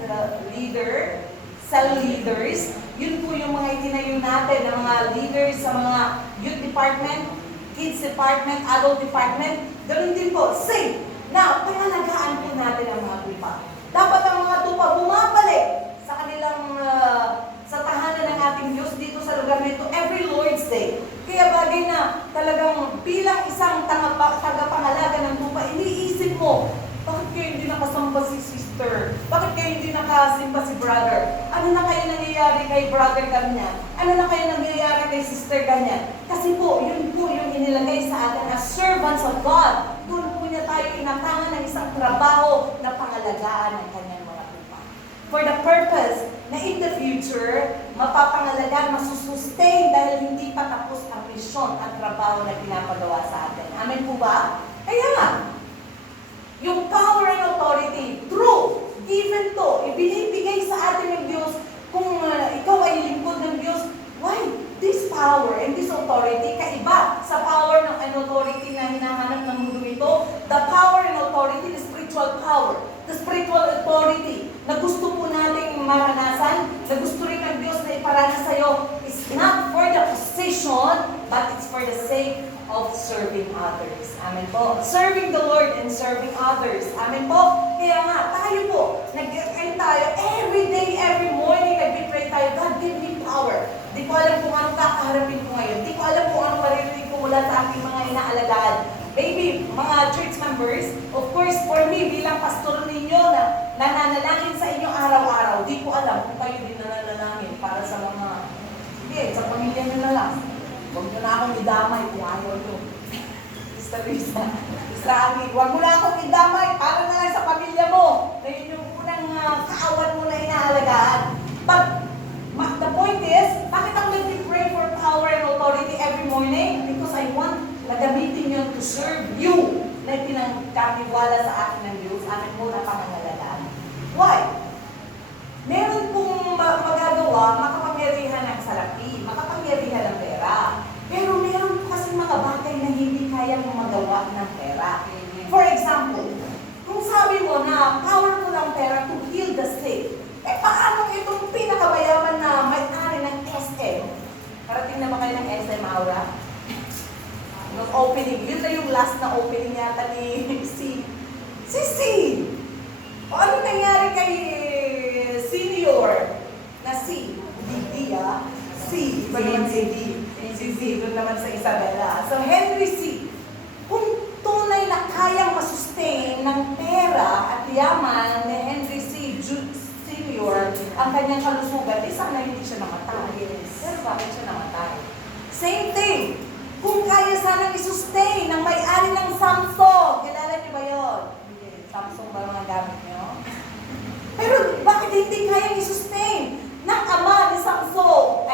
leader, cell leaders, yun po yung mga itinayo natin ng mga leaders sa mga youth department, kids department, adult department, ganoon din po, same. Now, pangalagaan po natin ang mga tupa. Dapat ang mga tupa bumabalik sa kanilang, sa tahanan ng ating Diyos dito sa lugar nito every Lord's Day. Kaya bagay na talagang bilang isang tagapangalaga ng tupa, iniisip mo, bakit kayo hindi nakasamba si sister? Bakit kayo hindi nakasimba si brother? Ano na kayo nangyayari kay brother ganyan? Ano na kayo nangyayari kay sister ganyan? Kasi po yung inilagay sa atin as servants of God. Doon po niya tayo inatangan ng isang trabaho na pangalagaan ng kanyang mga tupa. For the purpose na in the future, mapapangalagaan, masusustain dahil hindi pa tapos ang misyon at trabaho na pinapagawa sa atin. Amen po ba? Kaya nga, yung power and authority, true, given to, ibinibigay sa atin ng Diyos, kung ikaw ay lingkod ng Diyos, why? This power and this authority, kaiba sa power and authority na hinahanap ng mundo ito, the power and authority, the spiritual power, the spiritual authority, na gusto po nating maranasan, na gusto rin ng Diyos na iparanas sa'yo, is not for the position, but it's for the sake of serving others. Amen po. Serving the Lord and serving others. Amen po. Kaya nga, tayo po, nag-pray tayo, every day, every morning, nag-pray tayo, God, give me power. Di ko alam kung anong kakaharapin ko ngayon. Di ko alam kung anong maririnig ko mula sa aking mga inaalagaan. Maybe, mga church members, of course, for me, bilang pastor ninyo na nananalangin sa inyo araw-araw, di ko alam kung kayo din nananalangin para sa mga, hindi, sa pamilya nyo na lang. Huwag nyo na akong idamay kung ayaw nyo. Sister Risa, Sister Ami, huwag mo na akong idamay para na lang sa pamilya mo. Na yun yung unang kaawan mo na inaalagaan. But, the point is, bakit ako nag-pray for power and authority every morning? Because I want na gamitin yun to serve you na pinagkatiwala sa akin ng Diyos, akin mo na pangangalagaan. Why? Meron pong magagawa, makapangyarihan ng salapi, makapangyarihan ng pera. Pero meron po kasi mga bagay na hindi kayang magawa ng pera. For example, kung sabi mo na powerful ang pera to heal the sick, paano itong pinakamayaman na may-ari ng SM? Parating na ba kayo ng SM, Aura? Nung opening, yun na yung last na opening yata ni C. O ano nangyari kay senior na C? D, C. Iba naman si D. Si Z, doon naman sa Isabela. So, Henry C. Kung tunay na kayang masustain ng pera at yaman ni Henry C. Senior ang kanyang kalusugan, sana hindi siya namatay. Pero bakit siya namatay? Same thing. Kung kaya sanang isustain ng may-ari ng Samsung, kilala niyo ba yun? Samsung ba mga gamit niyo? Pero bakit hindi kayang isustain ng ama ni Samsung?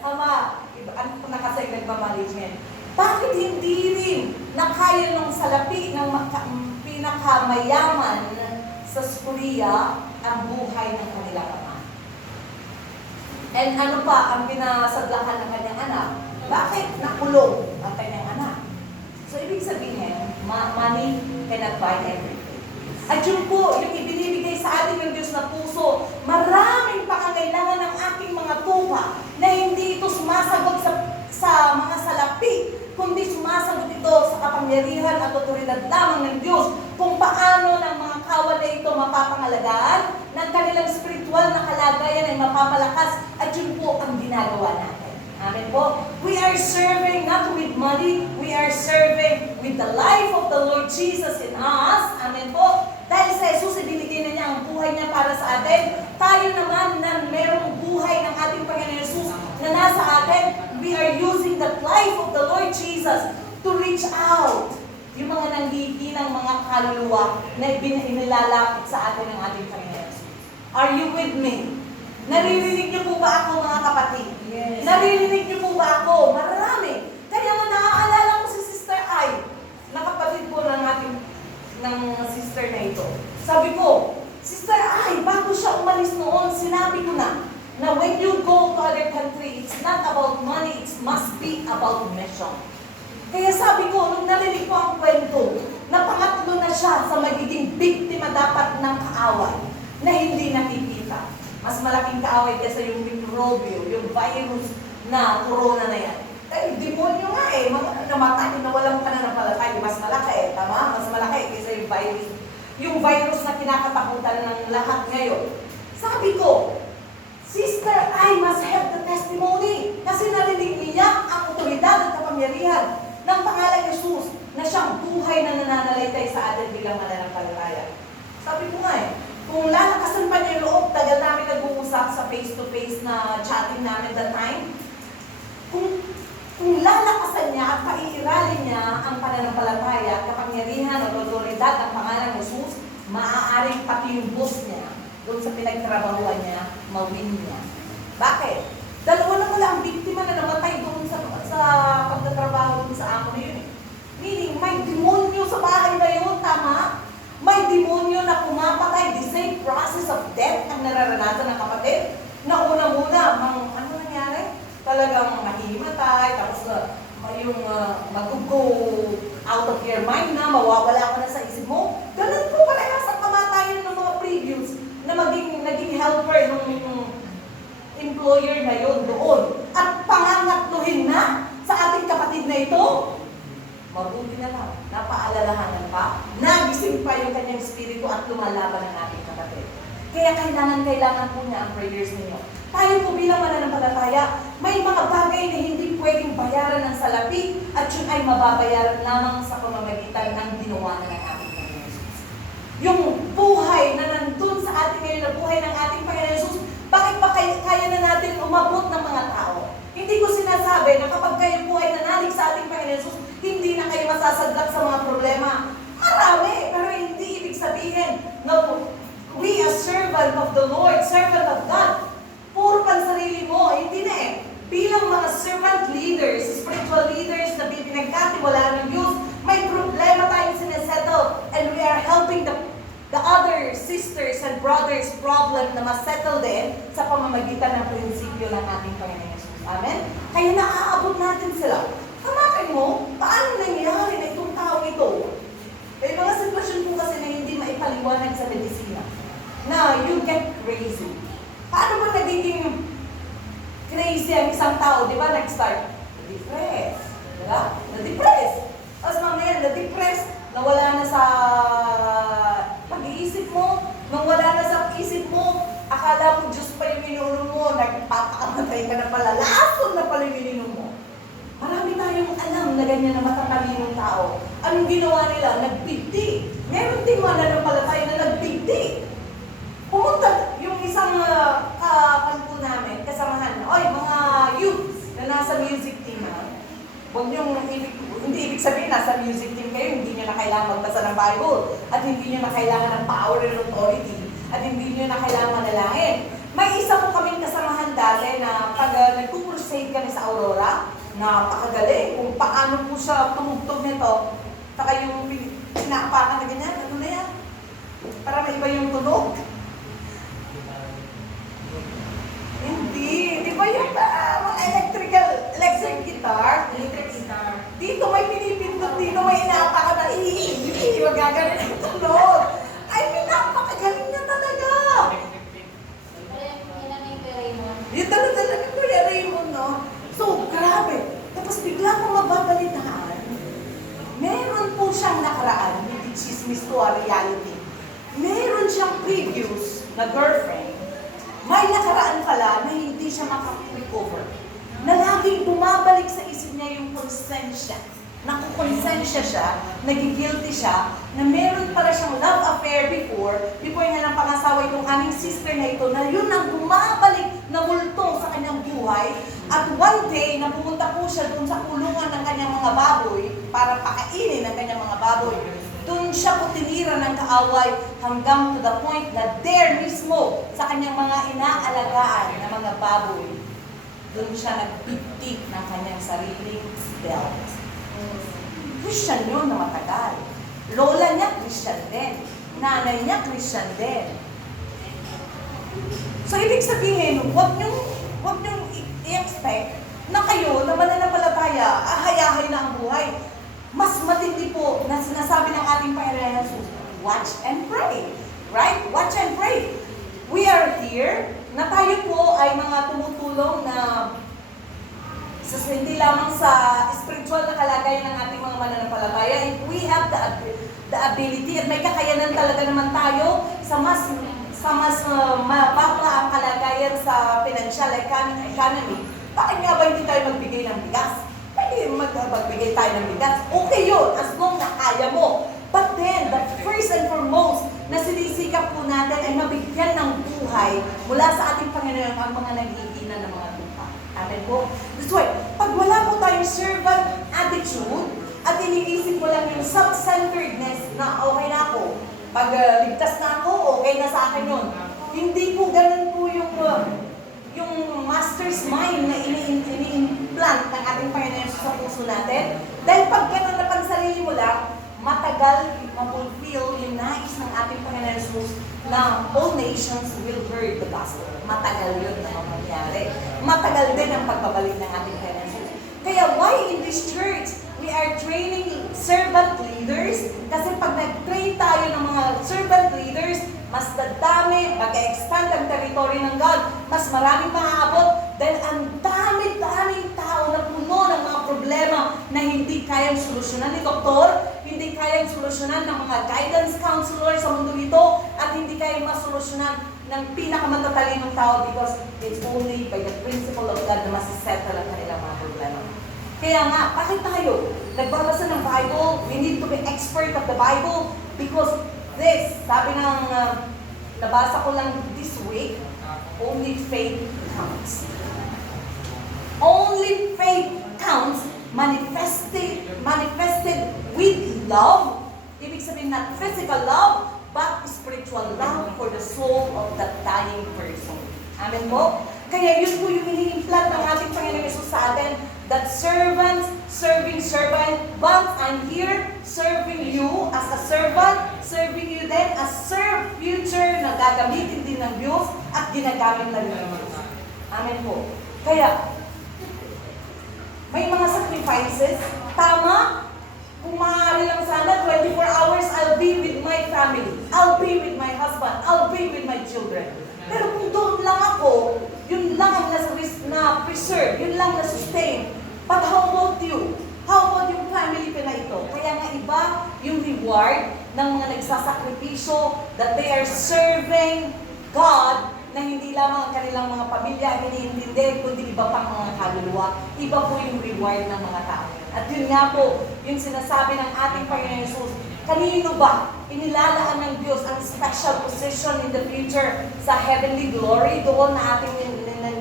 Ama, ano po na kasi nagmamanagement? Bakit hindi rin na kaya ng salapi ng pinakamayaman sa Korea ang buhay ng kanilang ama? And ano pa ang pinasadlakan ng kanyang anak? Bakit nakulong ang kanyang anak? So, ibig sabihin, money cannot buy everything. At yun po, yung ibinibigay sa atin ng Diyos na puso, maraming pangangailangan ng aking mga tupa na hindi ito sumasagot sa mga salapi, kundi sumasagot ito sa kapangyarihan at otoridad lamang ng Diyos kung paano ng mga kawan na ito mapapangalagaan, ng kanilang spiritual na kalagayan ay mapapalakas, at yun po ang ginagawa natin. Amen po. We are serving not with money, we are serving with the life of the Lord Jesus in us. Amen po. Dahil sa Jesus, ibinigay na niya ang buhay niya para sa atin. Tayo naman na merong buhay ng ating Panginoon Jesus na nasa atin, we are using the life of the Lord Jesus to reach out. Yung mga nanghihinang mga kaluluwa na inilalapit sa atin ng ating Panginoon Jesus. Are you with me? Naririnig niyo po ba ako, mga kapatid? Yes. Naririnig niyo po ba ako? Marami. Kaya nga naaalala ko si Sister Ai, na kapatid po ng sister na ito. Sabi ko, Sister Ai, bago siya umalis noon, sinabi ko na when you go to other country, it's not about money, it must be about mission. Kaya sabi ko, nung narinig ko ang kwento, na pangatlo na siya sa magiging biktima dapat ng kaaway na hindi nakikita. Mas malaking kaaway kaysa yung mikrobyo, yung virus na corona na yan. Eh, demonyo nga eh. Mga namatay na walang pananampalataya. Mas malaki eh. Tama? Mas malaki kaysa yung virus. Yung virus na kinakatakutan ng lahat ngayon. Sabi ko, Sister, I must have the testimony. Kasi narinig niya ang otoridad at kapangyarihan ng pangalan ni Jesus na siyang buhay na nananalaytay sa atin bilang mananampalataya. Sabi ko nga eh, kung lalakasan pa niya yung loob, tagal namin nag-uusap sa face-to-face na chatting namin that time. Kung lalakasan niya at paiiralin niya ang pananampalataya, kapangyarihan o otoridad ang pangalan ng Jesus, maaaring pati yung boss niya, doon sa pinagtrabahuan niya, mawin niya. Bakit? Dalawa na pala ang biktima na namatay doon sa pagtatrabaho doon sa amo na yun eh. Meaning, may demonyo sa bahay na yun, tama? May demonyo na pumapatay, the same process of death ang nararanasan ng kapatid. Na una-una, ano nangyari? Talagang mahimatay, tapos yung mag-go out of your mind na, mawawala ka na sa isip mo. Ganun po parehas ang kamatayan ng mga previous na naging helper ng employer na yun doon. At pangangatluhin na sa ating kapatid na ito, mabuti na lang, napaalalahanan pa, nagising pa yung kanyang espiritu at lumalaban ng ating kapatid. Kaya kailangan po niya ang prayers ninyo. Tayo po bilang mananampalataya, may mga bagay na hindi pwedeng bayaran ng salapi at yun ay mababayaran lamang sa pamamagitan ng ginawa na ng ating Panginoon Jesus. Yung buhay na nandun sa ating ngayon na buhay ng ating Panginoon Jesus, bakit pa kaya na natin umabot ng mga tao? Hindi ko sinasabi na kapag kayo po ay nanalig sa ating Panginoon Jesus, hindi na kayo masasadlak sa mga problema. Marami, pero hindi ibig sabihin na we as servant of the Lord, servant of God, puro pansarili mo, hindi na eh. Bilang mga servant leaders, spiritual leaders na pinagkatiwalaan ng Diyos, may problema tayong sinesettle and we are helping the other sisters and brothers problem na masettle din sa pamamagitan ng prinsipyo ng ating Panginoon Jesus. Amen? Kaya naaabot natin sila. Tamakin mo, paano nangyari na itong tao ito? May mga sitwasyon po kasi na hindi maipaliwanag sa medisina na you get crazy. Paano ba nagiging crazy ang isang tao? Di ba nag-start? Na-depress. Di ba? Na-depress. Tapos mamaya, na-depress, nawala na sa pag-iisip mo, nung wala na sa isip mo, akala mo Diyos pa yung minunom mo, nagpapakamatay ka na pala, lason na pala yung minunom mo. Marami tayong alam na ganyan na matatalinong tao. Anong ginawa nila? Nagbigti. Meron din mananampalataya na nagbigti. Pumunta yung isang kanto namin, kasamahan, mga youth na nasa music team na. Huwag niyong hindi ibig sabihin nasa music team kayo, hindi niyo na kailangan magbasa ng Bible, at hindi niyo na kailangan ng power and authority, at hindi niyo na kailangan manalangin. May isa po kaming kasamahan dati na pag nagpo-crusade kami sa Aurora, napakagaling kung paano po siya tumugtog nito. Saka yung pinaapakan na ganyan, ano na yan? Para may iba yung tunog. Hindi. Di ba yung mga electric guitar? Electric guitar. Dito may pinipindot, dito may inaapakan na magagaling ang tunog. Ay, pinapakagaling niya talaga. Yung dala-dala ni Kuya Raymond, no? So, grabe. Tapos bigla kong mababalitaan, meron po siyang nakaraan, hindi chismis to a reality. Meron siyang previous na girlfriend. May nakaraan pala na hindi siya makarecover. Na laging bumabalik sa isip niya yung konsensya. Nakukonsensya siya, nagigilty siya, na meron pala siyang love affair before niya ng pangasawa itong aming sister na ito, na yun ang bumabalik na multo sa kanyang buhay. At one day, na pumunta po siya dun sa kulungan ng kanyang mga baboy, para pakainin ng kanyang mga baboy. Doon siya po tinira ng kaaway hanggang to the point na there mismo sa kanyang mga inaalagaan na mga baboy, doon siya nagbigti ng kanyang sariling belt. Christian yun na matagal. Lola niya, Christian din. Nanay niya, Christian din. So, ibig sabihin, huwag niyong i-expect na kayo na mananampalataya, hayahay na ang buhay. Mas matindi po na sinasabi ng ating Panginoon Jesus, watch and pray. Right? Watch and pray. We are here na tayo po ay mga tumutulong na hindi lamang sa spiritual na kalagayan ng ating mga mananampalataya. If we have the ability at may kakayanan talaga naman tayo sa mas mababa ang kalagayan sa financial economy, bakit nga ba hindi tayo magbigay ng bigas? Pwede magbigay tayo ng bigas. Okay yun, as long na kaya mo. But then, the first and foremost na sinisikap po natin ay mabigyan ng buhay mula sa ating Panginoon ang mga naghihina ng mga lupa. Amen po? That's why, pag wala po tayong servant attitude at iniisip mo lang yung self-centeredness na okay na ako, pag ligtas na ako, okay na sa akin yun. Hindi po ganun po yung master's mind na ini-implant ng ating Panginoon sa puso natin. Dahil pag ganun na pansarili mo lang, matagal ma-fulfill yung nais ng ating Panginoon Jesus na all nations will hear the gospel. Matagal yun na mangyari. Matagal din ang pagbabalik ng ating Panginoon Jesus. Kaya why in this church, we are training servant leaders? Kasi pag nag-train tayo ng mga servant leaders, mas dadami, mag-expand ang territory ng God, mas maraming maaabot, dahil ang dami-daming tao na puno ng mga problema na hindi kayang solusyonan ni doktor, hindi kayang solusyonan ng mga guidance counselor sa mundo ito, at hindi kayang masolusyonan ng pinakamatalinong tao because it's only by the principle of God na masisettle ang kanilang mga problema. ganon. Kaya nga, bakit tayo nagbabasa ng Bible? We need to be expert of the Bible because this, sabi ng nabasa ko lang this week, only faith counts. Only faith counts, manifested with love. Ibig sabihin not physical love, but spiritual love for the soul of that dying person. Amen po? Kaya yun po yung hinihimplat ng ating Panginoon Yesus sa atin, that servant, serving servant, but I'm here serving you as a servant, serving you then as future na gagamitin din ng Diyos at ginagamit na rin ng Diyos. Amen po. Kaya, may mga sacrifices, tama, kung maaari lang sana, 24 hours, I'll be with my family, I'll be with my husband, I'll be with my children. Pero kung doon lang ako, yun lang ang na-preserve, yun lang na-sustain. But how about you? How about yung family ko na ito? Kaya nga iba yung reward ng mga nagsasakripisyo that they are serving God na hindi lamang ang kanilang mga pamilya iniintindi, kundi iba pang mga kaluluwa. Iba po yung reward ng mga tao. At yun nga po, yung sinasabi ng ating Panginoon Yesus, kanino ba inilalaan ng Diyos ang special position in the future sa heavenly glory doon na ating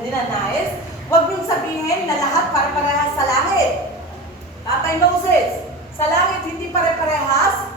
ninanais? Huwag niyong sabihin na lahat pare-parehas sa langit. Tatay Moses, sa langit hindi pare-parehas.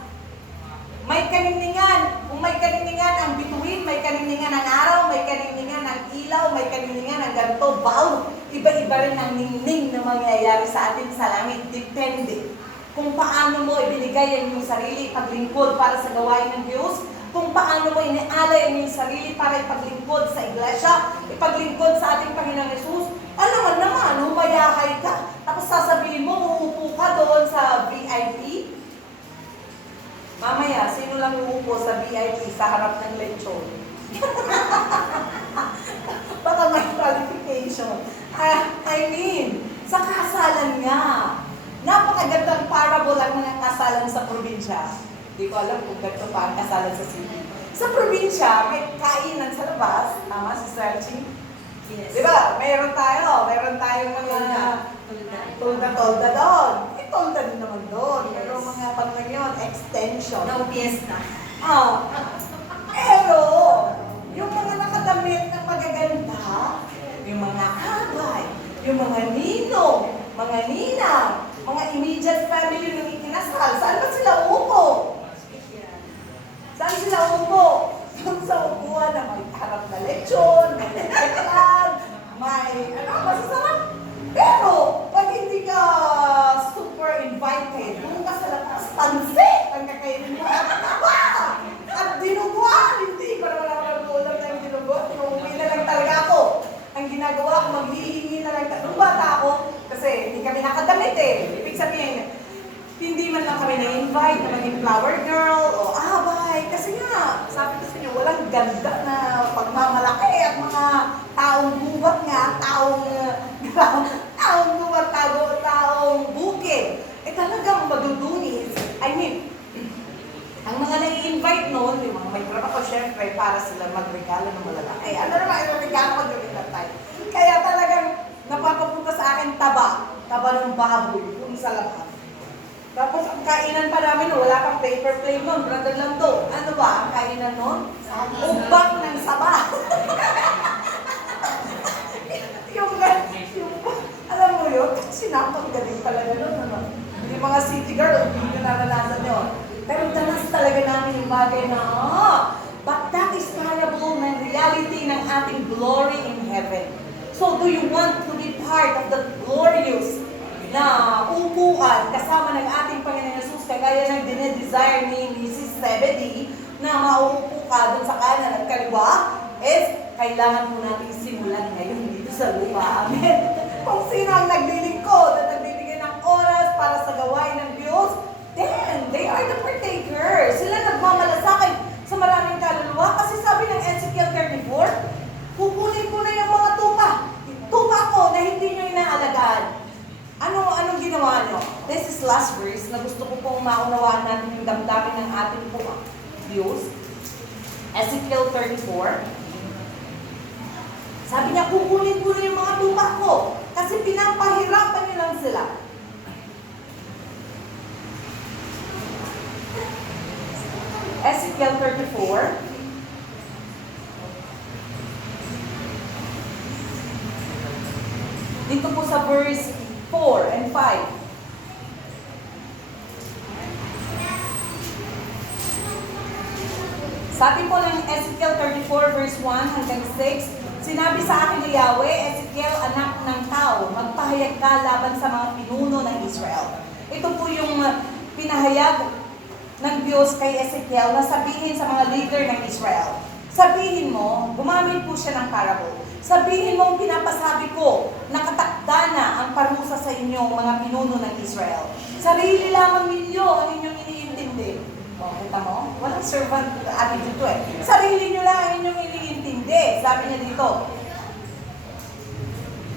May kaningningan. Kung may kaningningan ang bituin, may kaningningan ang araw, may kaningningan ang ilaw, may kaningningan ang ganito, bawl. Iba-iba rin ang ningning na mangyayari sa atin sa langit. Depende. Kung paano mo ibinigay ang iyong sarili paglingkod para sa gawain ng Diyos, kung paano mo inialay ang iyong sarili para ipaglingkod sa iglesia, ipaglingkod sa ating Panginoong Yesus, alam naman, humayahay ka. Tapos sasabihin mo, uupo ka doon sa VIP. Mamaya, sino lang uupo sa VIP sa harap ng lechon? Baka may qualification. I mean, sa kasalan nga. Napakagandang parable ang mga kasalan sa probinsya. Hindi ko alam kung ganito pa ang kasalan sa city. Sa probinsya, may kainan sa labas. Tama si Sergi? Yes. Di ba? Meron tayong mga tolda doon. May tolda din naman doon. Yes. Pero mga pang yun, extension. No fiesta. Pero, yung mga nakadamit ng magaganda, yung mga abay, yung mga ninong, mga ninang, mga immediate family ng ikinasal, saan ba sila uupo? Saan sila uupo? Yung sa upuan na may harap na lechon, may lechon, may masasarap. Pero, pag hindi ka super invited, kung ka sa labas, pansit ang kakainin mo. At dinuguan, hindi. Para wala ka nag-ulam ng dinuguan, inuwi na lang talaga ako. Ang ginagawa ko, maghihingi na lang. Nung bata ako, kasi hindi kami nakadamit eh. Ibig sabihin, hindi man lang kami na-invite na maging flower girl o abay. Kasi nga, sabi ko sa inyo, walang ganda na pagmamalaki at mga taong buwat nga, taong buwat, taong bukid. Eh talagang madudunis. I mean, ang mga nai-invite noon, yung mga may trabaho, syempre, para sila magregalo ng malalaki. Ano naman yung regalo mag-gawin na tayo? Kaya talagang napapapunta sa akin taba ng baboy, kung sa labas. Tapos ang kainan pa namin, wala pang paper plate noon, brother lang to. Ano ba ang kainan noon? Ubak ng saba. yung, alam mo yun, sinapang galing talaga noon. Ano? Yung mga city girl, hindi na naranasan yun. Pero danas talaga namin yung bagay na, but that is parable ng reality ng ating glory in heaven. So do you want to be part of the glorious na upuan kasama ng ating Panginoon Yesus, kagaya ng dinedesire ni Mrs. Zebedee na mauupo ka dun sa kanan at kaliwa, kailangan mo natin simulan ngayon dito sa lupa. Amen. Kung sino ang naglilingkod at nagbibigay ng oras para sa gawain ng Diyos, then they are the partakers. Sila nagmamalasakay sa maraming kaluluwa kasi sabi ng Ezekiel 34, kukunin ko na yung mga tupa. Tupa ko na hindi nyo inaalagaan. Anong ginawa nyo? This is last verse na gusto ko pong maunawaan natin yung damdamin ng ating pong Diyos. Ezekiel 34. Sabi niya, kukunin ko na yung mga tupa ko. Kasi pinapahirapan niyo lang sila. Ezekiel 34. Dito po sa verse 4 and 5. Sabi po ng Ezekiel 34 verse 1 hanggang 6, sinabi sa akin ni Yahweh, Ezekiel, anak ng tao, magpahayag ka laban sa mga pinuno ng Israel. Ito po yung pinahayag ng Diyos kay Ezekiel na sabihin sa mga leader ng Israel. Sabihin mo, gumamit po siya ng parable. Sabihin mo, pinapasabi ko, nakatakda na ang parusa sa inyong mga pinuno ng Israel. Sarili lamang ninyo ang inyong iniintindi. O, kita mo? Walang servant attitude to eh. Sarili nyo lang ang inyong iniintindi. Sabi niya dito.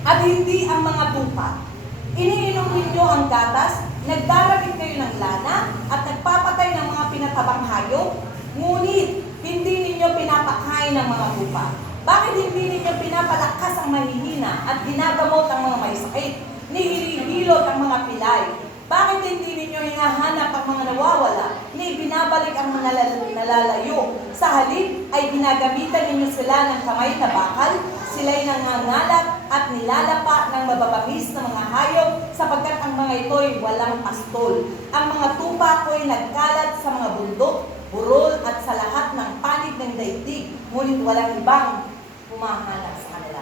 At hindi ang mga tupa. Iniinom ninyo ang gatas, nagdarabit kayo ng lana, at nagpapatay ng mga pinatabang hayop, ngunit hindi ninyo pinapakain ng mga tupa. Bakit hindi ninyo pinapalakas ang mahihina at ginagamot ang mga may sakit? Nihilihilot ang mga pilay. Bakit hindi ninyo hinahanap ang mga nawawala? Ni binabalik ang mga nalalayo. Sa halip ay ginagamitan ninyo sila ng kamay na bakal. Sila'y nangangalap at nilalapa ng mababangis na mga hayop sapagkat ang mga ito'y walang pastol. Ang mga tupa ko'y nagkalat sa mga bundok, burol at sa lahat ng panig ng daigdig, ngunit walang ibang humahanap sa kanila.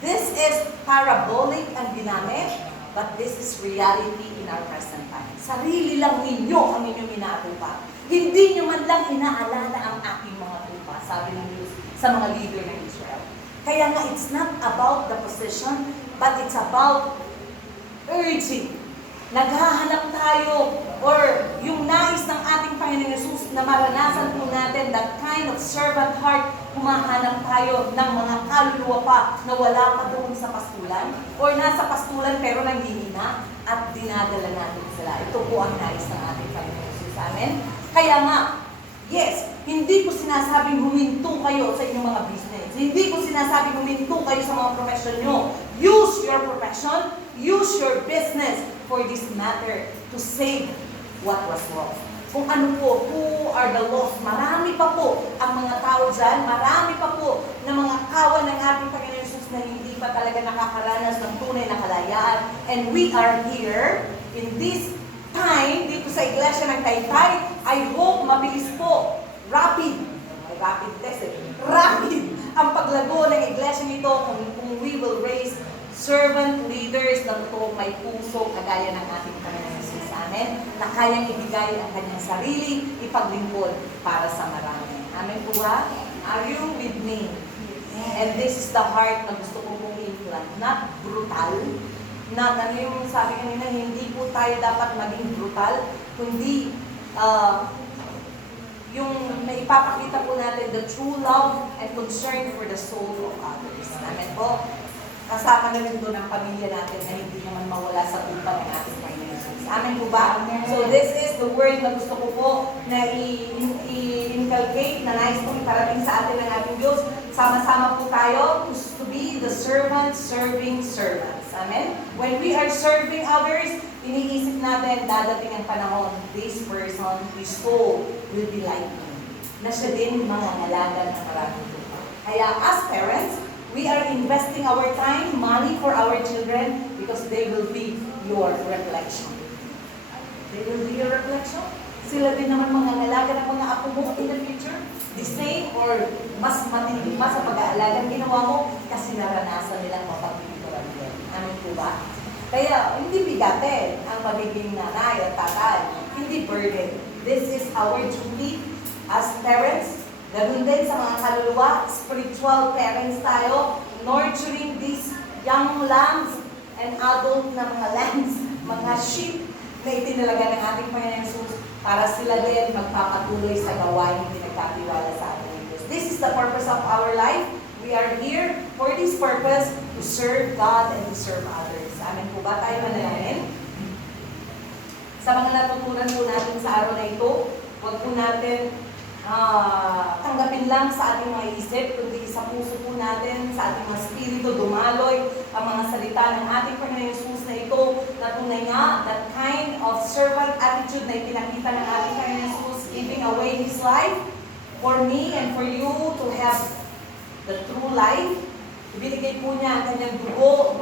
This is parabolic ang ginamit, but this is reality in our present time. Sarili lang ninyo ang inyong minatupa. Hindi nyo man lang inaalala ang aking mga tupa, sabi ng Diyos sa mga leader ng Israel. Kaya nga, it's not about the position, but it's about urging. Naghahanap tayo, or yung nais ng ating Panginoon Jesus na maranasan po natin, that kind of servant heart, humahanap tayo ng mga kaluluwa pa na wala pa doon sa pastulan, or nasa pastulan pero nanghihina, at dinadala natin sila. Ito po ang nais ng ating Panginoon Jesus sa amin. Kaya nga, yes, hindi ko sinasabing huminto kayo sa inyong mga business. Hindi ko sinasabing huminto kayo sa mga profession nyo. Use your profession, use your business for this matter to save what was lost. Kung ano po, who are the lost? Marami pa po ang mga tao dyan, marami pa po na mga kawan ng ating Panginoon Jesus na hindi pa talaga nakakaranas ng tunay na kalayaan. And we are here in this time, dito sa Iglesia ng Taytay. I hope mabilis po, rapid ang paglago ng Iglesia nito kung we will raise servant leaders na totoong may puso kagaya ng ating Panginoon Jesus sa amin, na kayang ibigay ang kanyang sarili, ipaglingkod para sa marami. Amen po ba? Are you with me? And this is the heart na gusto ko pong implant. Not brutal. Not, ano yung sabi kanina, hindi po tayo dapat maging brutal, kundi yung naipapakita po natin the true love and concern for the soul of others. Amen po? Kasama na rin doon ang pamilya natin na hindi naman mawala sa tupa ng ating Panginoon Jesus. Amen po ba? So this is the word na gusto ko po na i-inculcate, na nais po iparating sa atin ng ating Diyos. Sama-sama po tayo to be the servant serving servants. Amen? When we are serving others, iniisip natin, dadating ang panahon, this person, his soul will be like me. Na siya din mga ngalagan ng maraming tupa. Kaya as parents, we are investing our time, money for our children because they will be your reflection. They will be your reflection. Sila din naman mga ngalaga ng mga apo mo in the future. The same or mas matindi pa sa pag-aalaga ginawa mo kasi naranasan nilang mapagbibiguran din. Amin po ba? Kaya hindi bigatin ang magiging nanay at tatay. Hindi burden. This is our duty as parents. Ganun din sa mga kaluluwa, spiritual parents tayo, nurturing these young lambs and adult na mga lambs, mga sheep na itinalaga ng ating Panginoon Jesus para sila din magpapatuloy sa gawain pinagkatiwala sa ating Diyos. This is the purpose of our life. We are here for this purpose, to serve God and to serve others. Amen po ba? Tayo manalangin. Sa mga natutunan po natin sa araw na ito, huwag po natin tanggapin lang sa ating mga isip, kundi sa puso po natin, sa ating mga spirito, dumaloy ang mga salita ng ating Panginoon Jesus na ito, na tunay nga, that kind of servant attitude na ipinakita ng ating Panginoon Jesus, giving away His life for me and for you to have the true life. Ibinigay po niya ang kanyang dugo,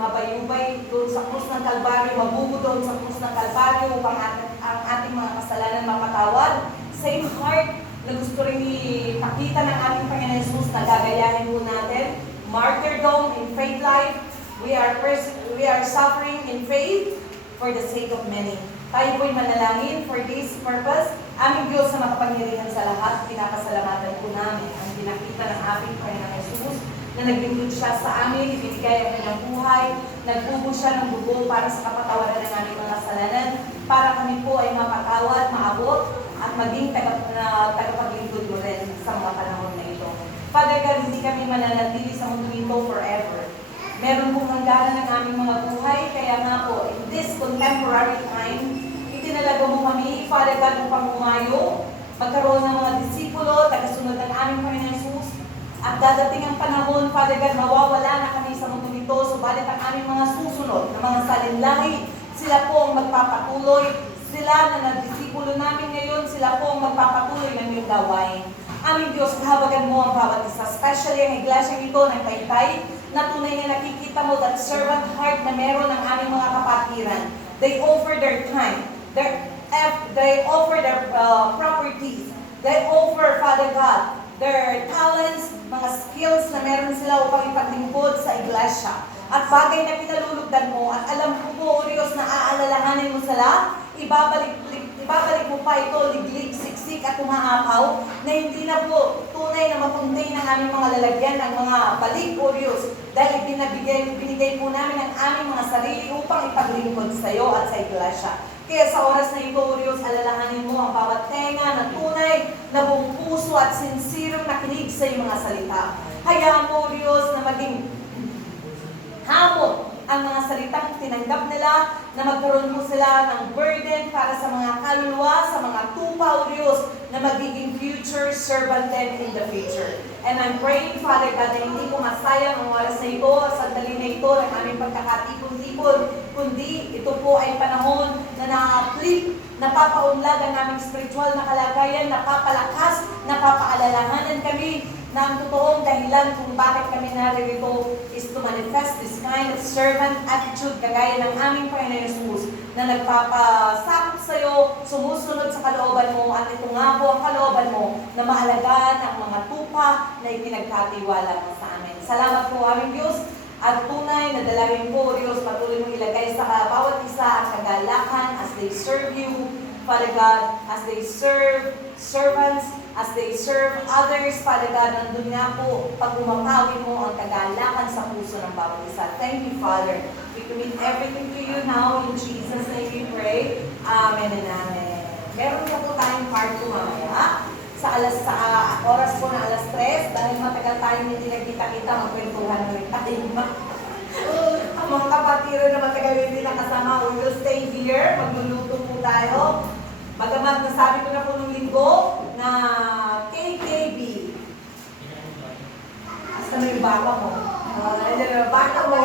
mabayubay doon sa krus ng Kalbaryo, mabubo doon sa krus ng Kalbaryo upang ang ating mga kasalanan mapatawad. Same heart na gusto rin ipakita ng ating Panginoon Jesus na gagayahin po natin. Martyrdom in faith life. We are suffering in faith for the sake of many. Tayo po'y manalangin for this purpose. Aming Diyos na makapangyarihan sa lahat, pinapasalamatan po namin ang pinakita ng ating Panginoon Jesus na naglingkod siya sa amin, ibinigay ang kanyang buhay, nagbubo siya ng dugo para sa kapatawaran ng aming mga kasalanan, para kami po ay mapatawad, maabot, at maging tagapaglingkod mo rin sa mga panahon na ito. Father God, hindi kami mananatili sa mundo ito forever. Meron pong hangganan ng aming mga buhay, kaya nga po, in this contemporary time, itinalaga mo kami, Father God, upang umayo, magkaroon ng mga disipulo, tagasunod ng aming Panginoon Jesus, at dadating ang panahon, Father God, mawawala na kami sa mundo nito, subalit ang aming mga susunod na mga salinlahi, sila po ang magpapatuloy, sila na nagdisipulo namin ngayon, sila po ang magpapatuloy ng iyong gawain. Aming Diyos, kahabagan mo ang bawat isa, especially ang iglesia ito ng Taytay, na tunay na nakikita mo that servant heart na meron ng aming mga kapatiran. They offer their time, they offer their properties, they offer, Father God, their talents, mga skills na meron sila upang ipaglingkod sa iglesia. At bagay na pinalulugdan mo, at alam ko po, O Diyos, na aalalahanin mo sila, ibabalik mo pa ito, liglig, siksik at umaapaw, na hindi na po tunay na mapuntay ng aming mga lalagyan, ng mga balik, O Diyos, dahil binigay po namin ang aming mga sarili upang ipaglingkod sa iyo at sa iglesia. Kaya sa oras na ito, O Diyos, alalahanin mo ang bawat tenga na tunay, na buong puso at sinsirong nakinig sa iyong mga salita. Hayaan mo, O Diyos, na maging hamon ang mga salitang tinanggap nila, na magkaroon mo sila ng burden para sa mga kaluluwa, sa mga tupa, O Diyos, na magiging future servant din in the future. And I'm praying, Father God, na hindi ko masayang ang oras na ito, sandali na ito ng aming pagkakatipon-tipon, kundi ito po ay panahon na na-flip, napapaunlad ang aming spiritual na kalagayan, napapalakas, napapaalalahanan kami na ang totoong dahilan kung bakit kami naririto is to manifest this kind of servant attitude kagaya ng aming Panginoon Jesus na nagpapasakop sa iyo, sumusunod sa kalooban mo, at ito nga po ang kalooban mo na maalagaan ang mga tupa na ipinagkatiwala mo sa amin. Salamat po aming Diyos, at tunay na dalangin po, Diyos, patuloy mong ilagay sa bawat isa ang kagalakan as they serve you, Father God, as they serve servants, as they serve others, Father God, nandun nga po, pag umapawi mo ang kagalakan sa puso ng bawat isa. Thank you, Father. We commit everything to you now. In Jesus' name we pray. Amen and amen. Meron na po tayong part 2 mamaya. Sa oras po na 3:00, dahil matagal tayong hindi nagkita-kita, magkwentuhan na rin tayo. Ang mga kapatiran na matagal hindi nakasama, we will stay here, magluluto po tayo. Bagamat nasabi ko na po nung linggo na KKB. Asa na yung baka mo? Nandiyan na yung baka mo.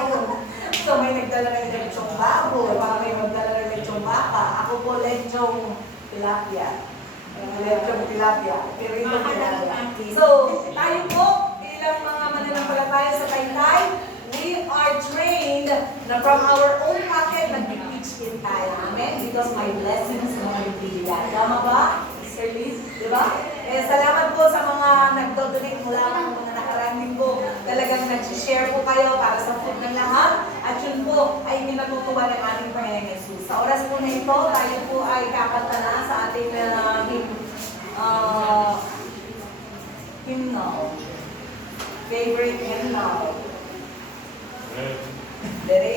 So may nagdala ng lechong baboy, may magdala ng lechong baka. Ako po lechong tilapia. Lechong tilapia. Pirito tilapia. So tayo po, bilang mga mananampalataya sa Taytay, we are trained na from our own pocket, nag-teach din tayo. Amen? Because my blessings are mga bibigyan. Tama ba? Sir Liz? Diba? Eh, salamat po sa mga nag-donate mula ng mga nakarangin po. Talagang nag-share po kayo para sa food ng lahat. At yun po ay minatutuwa ng ating Panginoon Jesus. Sa oras po na ito, tayo po ay kakanta na sa ating hymnal. Favorite hymnal. Dere